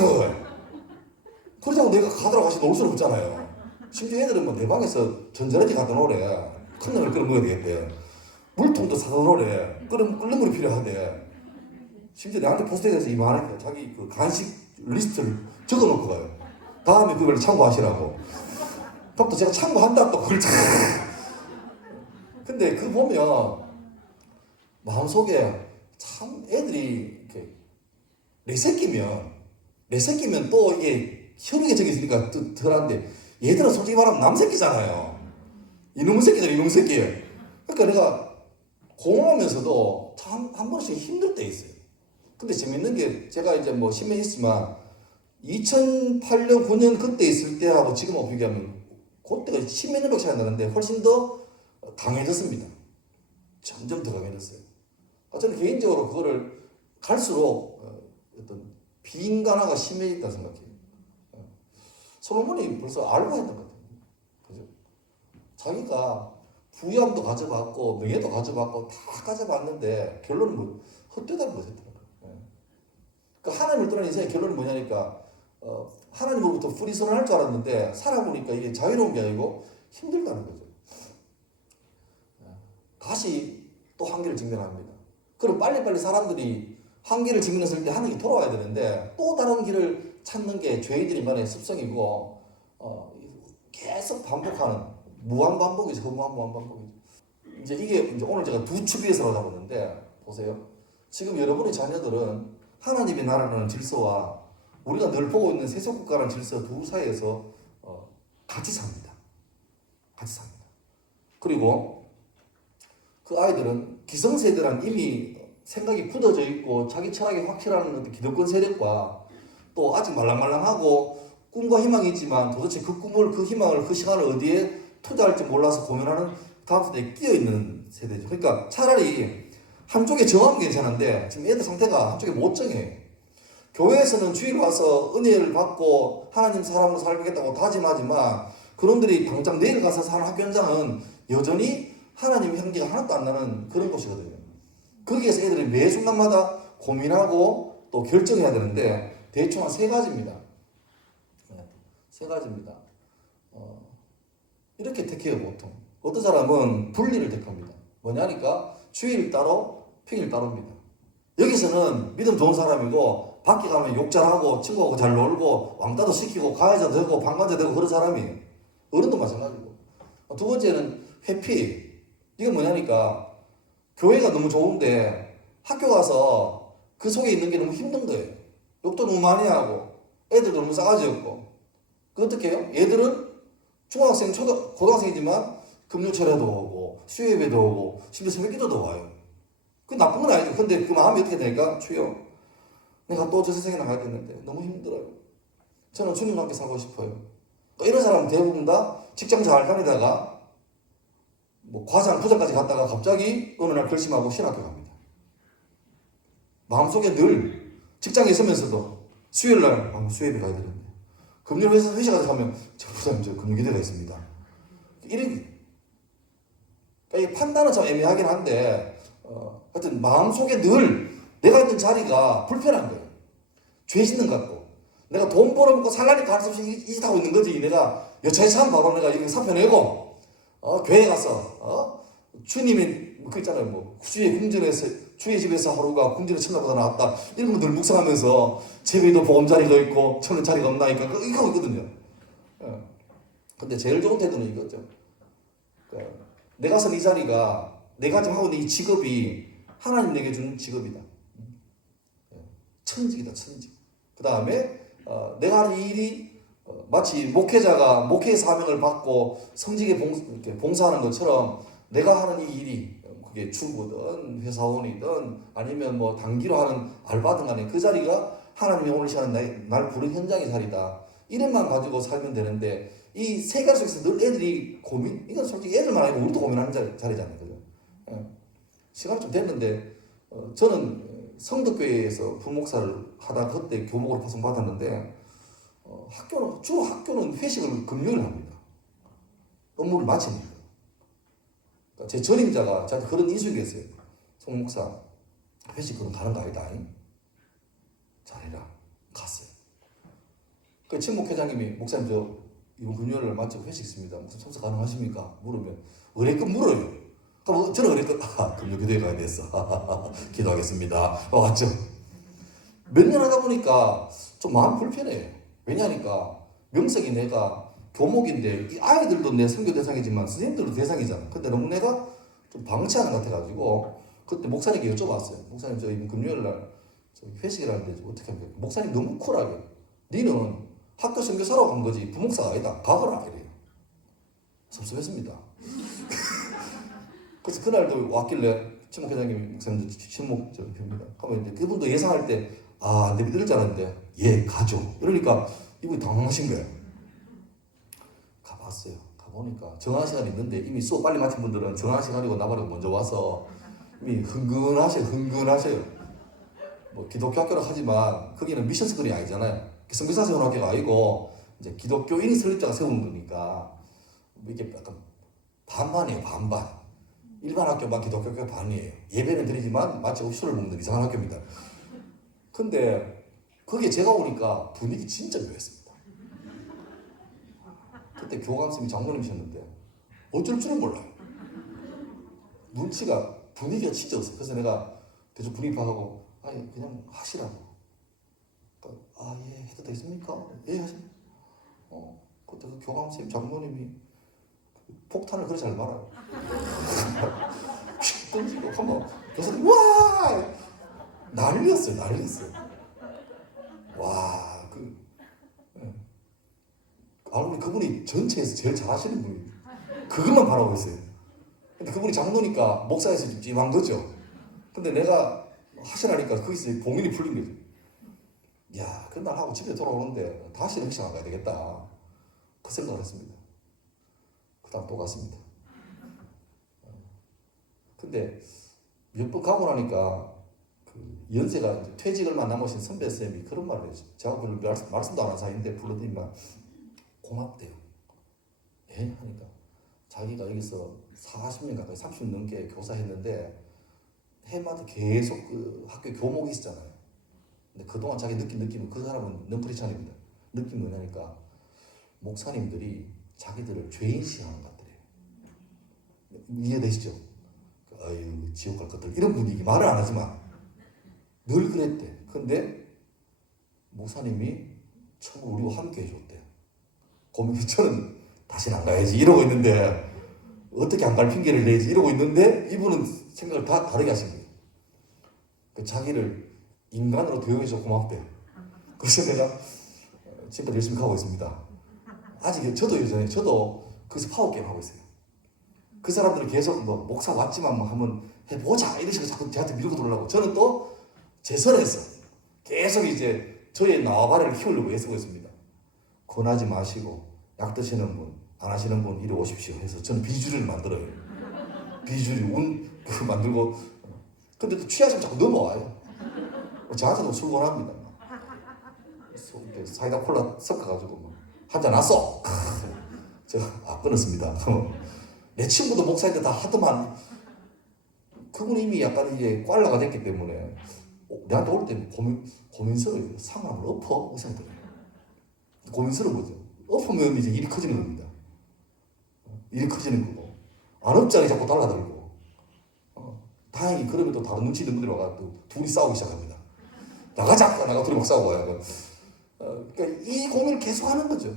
그러자고 내가 가더라고 같이 놀 수는 없잖아요. 심지어 애들은 뭐 내 방에서 전자레인지 갖다 놓으래. 큰 놈을 끓여 먹어야 되겠대. 물통도 사다 놓으래. 끓는 물이 필요하대. 심지어 나한테 포스트잇에서 이만하게 자기 그 간식 리스트를 적어놓고 가요. 다음에 그걸 참고하시라고. 그럼 또 제가 참고한다 또 그걸 근데 그거 보면 마음속에 참 애들이 이렇게 내 새끼면 또 이게 혈육에 적이 있으니까 덜한데 얘들은 솔직히 말하면 남 새끼잖아요. 이놈의 새끼. 그러니까 내가 공허하면서도 참 한 번씩 힘들 때 있어요. 근데 재밌는 게 제가 이제 뭐 10년 있지만 2008년 9년 그때 있을 때하고 지금하고 비교하면 그때가 10몇 년밖에 차이 안 나는데 훨씬 더 강해졌습니다. 점점 더 강해졌어요. 저는 개인적으로 그거를 갈수록 어떤 비인간화가 심해졌다 생각해요. 솔로몬이 벌써 알고 했던 것 같아요. 그죠? 자기가 부양도 가져봤고 명예도 가져봤고 다 가져봤는데 결론은 뭐 헛되다는 거죠. 그러니까 하나님을 떠난 인생의 결론은 뭐냐니까 하나님으로부터 프리선을 할 줄 알았는데 살아보니까 이게 자유로운 게 아니고 힘들다는 거죠. 다시 또 한계를 직면합니다. 그럼 빨리빨리 사람들이 한계를 직면했을 때 하나님이 돌아와야 되는데 또 다른 길을 찾는 게 죄인들 인간의 습성이고 계속 반복하는 무한반복이죠. 무한반복이죠. 이제 오늘 제가 두 축 위에서 잡았는데 보세요. 지금 여러분의 자녀들은 하나님의 나라라는 질서와 우리가 늘 보고 있는 세속국가라는 질서 두 사이에서 같이 삽니다. 그리고 그 아이들은 기성세대란 이미 생각이 굳어져 있고 자기 철학이 확실한 기득권 세력과 또 아직 말랑말랑하고 꿈과 희망이 있지만 도대체 그 꿈을, 그 희망을, 그 시간을 어디에 투자할지 몰라서 고민하는 다음 세대에 끼어있는 세대죠. 그러니까 차라리 한쪽에 정하면 괜찮은데 지금 애들 상태가 한쪽에 못 정해요. 교회에서는 주일 와서 은혜를 받고 하나님 사람으로 살겠다고 다짐하지만 그놈들이 당장 내일 가서 사는 학교 현장은 여전히 하나님의 향기가 하나도 안 나는 그런 곳이거든요. 거기에서 애들이 매 순간마다 고민하고 또 결정해야 되는데 대충 한 세 가지입니다. 세 가지입니다. 이렇게 택해요 보통. 어떤 사람은 분리를 택합니다. 뭐냐니까 주일 따로 평일 따로입니다. 여기서는 믿음 좋은 사람이고 밖에 가면 욕 잘하고 친구하고 잘 놀고 왕따도 시키고 가해자 되고 방관자 되고 그런 사람이에요. 어른도 마찬가지고. 두 번째는 회피. 이건 뭐냐니까 교회가 너무 좋은데 학교 가서 그 속에 있는 게 너무 힘든 거예요. 욕도 너무 많이 하고 애들도 너무 싸가지 없고. 그 어떻게 해요? 얘들은 중학생, 고등학생이지만 금요철에도 오고 수요예배도 오고 심지어 새벽기도도 와요. 그 나쁜 건 아니죠. 근데 그 마음이 어떻게 되니까 주여 내가 또 저 세상에 나가겠는데 너무 힘들어요. 저는 주님과 함께 살고 싶어요. 이런 사람은 대부분 다 직장 잘 다니다가 뭐 과장, 부장까지 갔다가 갑자기 어느 날 결심하고 신학교 갑니다. 마음속에 늘 직장에 있으면서도 수요일 날 수요예배 가야 되는데 금요일 회식까지 가면 저 부장님 저 금요기대가 있습니다. 이런 그러니까 이 판단은 참 애매하긴 한데 하여튼 마음속에 늘 내가 있는 자리가 불편한 거예요. 죄 짓는 것 같고 내가 돈 벌어먹고 살라니까 할 수 없이 이 짓 하고 있는 거지. 내가 여차여차한 바로 내가 이렇게 사표 내고 교회 가서 주님이 그 있잖아요. 뭐 주의 궁전에서 주의 집에서 하루가 궁전에 천사보다 나왔다. 이런 거 늘 묵상하면서 집에도 보험자리가 있고 저는 자리가 없나니까 이거 하고 있거든요. 근데 제일 좋은 태도는 이거죠. 그러니까 내가 선 이 자리가 내가 지금 하고 있는 이 직업이 하나님 내게 주는 직업이다. 천직이다, 천직. 그 다음에 내가 하는 이 일이 마치 목회자가 목회의 사명을 받고 성직에 봉사하는 것처럼 내가 하는 이 일이 그게 주부든 회사원이든 아니면 뭐 단기로 하는 알바든 간에 그 자리가 하나님이 오늘 시간에 날 부른 현장의 자리다. 이름만 가지고 살면 되는데 이 세 가지 속에서 늘 애들이 고민, 이건 솔직히 애들만 아니고 우리도 고민하는 자리잖아요. 그죠? 시간이 좀 됐는데 저는 성덕교회에서 부목사를 하다 그때 교목으로 파송받았는데 주로 학교는 회식을 금요일 합니다. 업무를 마칩니다. 그러니까 제 전임자가 저한테 그런 인식이 했어요. 송 목사 회식 그럼 가는 거 아니다. 잘해라. 갔어요. 그 친목회장님이 목사님 저 이번 금요일을 마치고 회식 있습니다. 무슨 참석 가능하십니까? 물으면 의뢰껏 물어요. 그럼 저는 의뢰껏 금요 기도에 가야 됐어. 기도하겠습니다. 왔죠. 몇 년 하다 보니까 좀 마음 불편해요. 왜냐니까 명색이 내가 교목인데 이 아이들도 내 선교 대상이지만 선생님들도 대상이잖아. 근데 너무 내가 좀 방치하는 것 같아가지고 그때 목사님께 여쭤봤어요. 목사님 저 이번 금요일날 회식을 하는데 어떻게 합니까? 목사님 너무 쿨하게 니는 학교 선교사라고 한 거지 부목사가 아니다. 가거라 이래요. 섭섭했습니다. 그래서 그날도 왔길래 친목회장님이 목사님 친목입니다. 하면 이제 그분도 예상할 때 내 믿을 줄 알았는데 예 가죠. 이러니까 이분이 당황하신 거예요. 가봤어요. 가보니까 정한 시간이 있는데 이미 수업 빨리 마친 분들은 정한 시간이고 나발이고 먼저 와서 이미 흥근하셔요. 뭐 기독교 학교라 하지만 거기는 미션 스쿨이 아니잖아요. 선교사 세운 학교가 아니고 이제 기독교인 설립자가 세운 거니까 이게 약간 반반이에요. 반반. 일반 학교만 기독교 학교 반이에요. 예배는 드리지만 마치 술을 먹는 이상한 학교입니다. 근데 거기에 제가 오니까 분위기 진짜 묘했습니다. 그때 교감쌤이 장로님이셨는데 어쩔 줄은 몰라요. 눈치가 분위기가 진짜 없어요. 그래서 내가 대충 분위기 파악하고 그냥 하시라고. 예 해도 되겠습니까? 예 하시. 그때 그 교감쌤 장로님이 폭탄을 그렇게 잘 말아요. 휙 던지고 한번 교수님 와 난리였어요. 와 알고 그분이 전체에서 제일 잘하시는 분이 그것만 바라고 있어요. 근데 그분이 장로니까 목사에서 좀 찜한 거죠. 근데 내가 하시라니까 거기서 봉인이 풀린 거죠. 야, 그날 하고 집에 돌아오는데 다시 헬스장 가야 되겠다. 그 생각을 했습니다. 그 다음 또 갔습니다. 근데 몇 번 가고 나니까 그 연세가 이제 퇴직 얼마 남으신 선배쌤이 그런 말을 해요. 제가 별로 말씀도 안 한 사이인데 불러드리면 고맙대요. 예? 하니까 자기가 여기서 40년 가까이 30년 넘게 교사했는데 해마다 계속 그 학교 교목이 있었잖아요. 근데 그동안 자기 느끼면 그 사람은 넘프리찬입니다. 느낌 뭐냐니까 목사님들이 자기들을 죄인시하는 것 같더래요. 이해되시죠? 아유 지옥 갈 것들 이런 분위기 말을 안 하지만 늘 그랬대. 근데 목사님이 처음 우리와 함께 해줬대. 고민이 저는 다시는 안 가야지 이러고 있는데 어떻게 안 갈 핑계를 내지 이러고 있는데 이분은 생각을 다 다르게 하신 거예요. 그 자기를 인간으로 대우해서 고맙대요. 그래서 내가 지금까지 열심히 가고 있습니다. 아직 저도 예전에 저도 그래서 파워게임 하고 있어요. 그 사람들은 계속 뭐 목사 왔지만 뭐 한번 해보자 이런 식으로 자꾸 저한테 밀고 들어오려고 저는 또 제 선에서 계속 이제 저의 나와바리를 키우려고 애쓰고 있습니다. 권하지 마시고 약 드시는 분, 안 하시는 분 이리 오십시오 해서 저는 비주류를 만들어요. 비주류 만들고 근데 또 취하시면 자꾸 넘어와요. 저한테도 술 권합니다. 사이다 콜라 섞어가지고 한잔 났어. 제가 끊었습니다. 내 친구도 목사인데 다 하더만 그분 이미 약간 이제 꽐라가 됐기 때문에 내한테 올 때 고민스러워요. 상황을 엎어 의사들 고민스러운 거죠. 엎으면 이제 일이 커지는 겁니다. 일이 커지는 거고 안 엎자니 자꾸 달라들고 다행히 그러면 또 다른 눈치 있는 분들이 와서 둘이 싸우기 시작합니다. 나가자! 나가 둘이 막 싸우고 와요. 그러니까 이 고민을 계속 하는 거죠.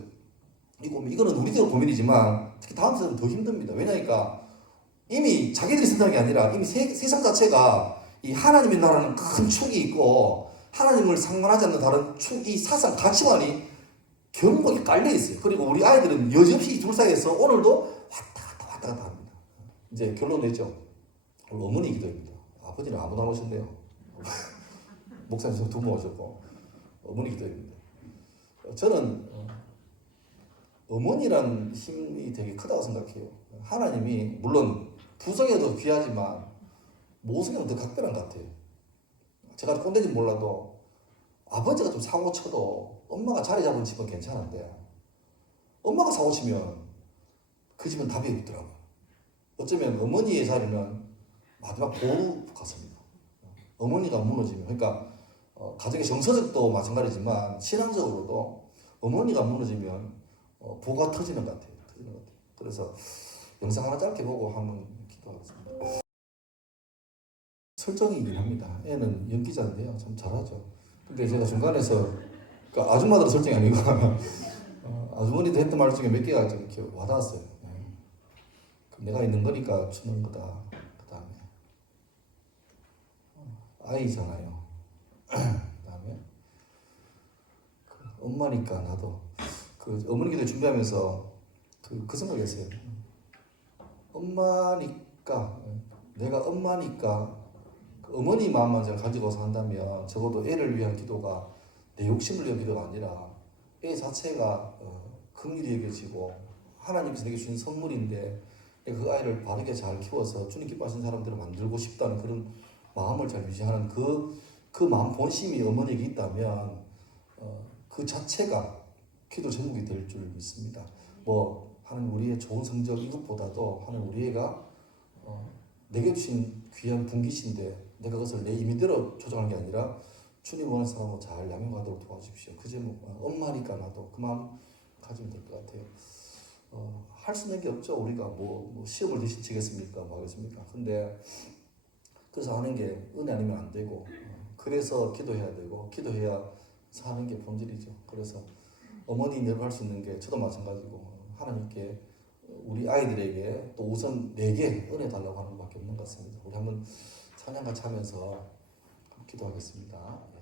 이 고민, 이거는 우리들 고민이지만 특히 다음 세대는 더 힘듭니다. 왜냐니까 이미 자기들이 쓴다는 게 아니라 이미 세상 자체가 이 하나님의 나라는 큰 축이 있고 하나님을 상관하지 않는 다른 축, 이 사상 가치관이 견고하게 깔려 있어요. 그리고 우리 아이들은 여지없이 둘 사이에서 오늘도 왔다 갔다 합니다. 이제 결론 냈죠. 어머니 기도입니다. 아버지는 아무도 안 오셨네요. 목사님 두 분 오셨고 어머니 기도입니다. 저는 어머니란 힘이 되게 크다고 생각해요. 하나님이 물론 부성에도 귀하지만 모성에는 더 각별한 것 같아요. 제가 꼰대인지 몰라도 아버지가 좀 사고 쳐도 엄마가 자리 잡은 집은 괜찮은데 엄마가 사고 치면 그 집은 답이 없더라고요. 어쩌면 어머니의 자리는 마지막 보루 같습니다. 어머니가 무너지면 그러니까 가정의 정서적도 마찬가지지만 신앙적으로도 어머니가 무너지면 보가 터지는 것 같아요. 그래서 영상 하나 짧게 보고 한번 기도하겠습니다. 설정이긴 합니다. 애는 연기자인데요. 참 잘하죠. 근데 제가 중간에서 그러니까 아줌마들 설정이 아니고 아주머니도 했던 말 중에 몇 개가 좀 이렇게 와닿았어요. 내가 있는 거니까 주는 거다. 그 다음에 아이잖아요. 그 다음에 엄마니까 나도 그 어머니 기도 준비하면서 그 생각했어요. 엄마니까 내가 엄마니까 그 어머니 마음만 제가 가지고 산다면 적어도 애를 위한 기도가 내 욕심을 위한 기도가 아니라 애 자체가 긍휼히 여겨지고 하나님께서 내게 주신 선물인데 그 아이를 바르게 잘 키워서 주님 기뻐하시는 사람들을 만들고 싶다는 그런 마음을 잘 유지하는 그 마음 본심이 어머니에게 있다면 그 자체가 기도 제목이 될 줄 믿습니다. 뭐 하나님 우리의 좋은 성적 이것보다도 하나님 우리 애가 내게 주신 귀한 분기신데 내가 그것을 내 임의대로 조정하는 게 아니라 주님 원하는 사람으로 잘 양육하도록 도와주십시오. 그 제목 엄마니까 나도 그 마음 가지면 될 것 같아요. 할 수 있는 게 없죠. 우리가 뭐 시험을 대신 치겠습니까? 뭐 하겠습니까? 근데 그래서 하는 게 은혜 아니면 안 되고 그래서 기도해야 되고 기도해야 사는 게 본질이죠. 그래서 어머니 늘 할 수 있는 게 저도 마찬가지고 하나님께 우리 아이들에게 또 우선 내게 은혜 달라고 하는 것밖에 없는 것 같습니다. 우리 한번 찬양 같이 하면서 기도하겠습니다.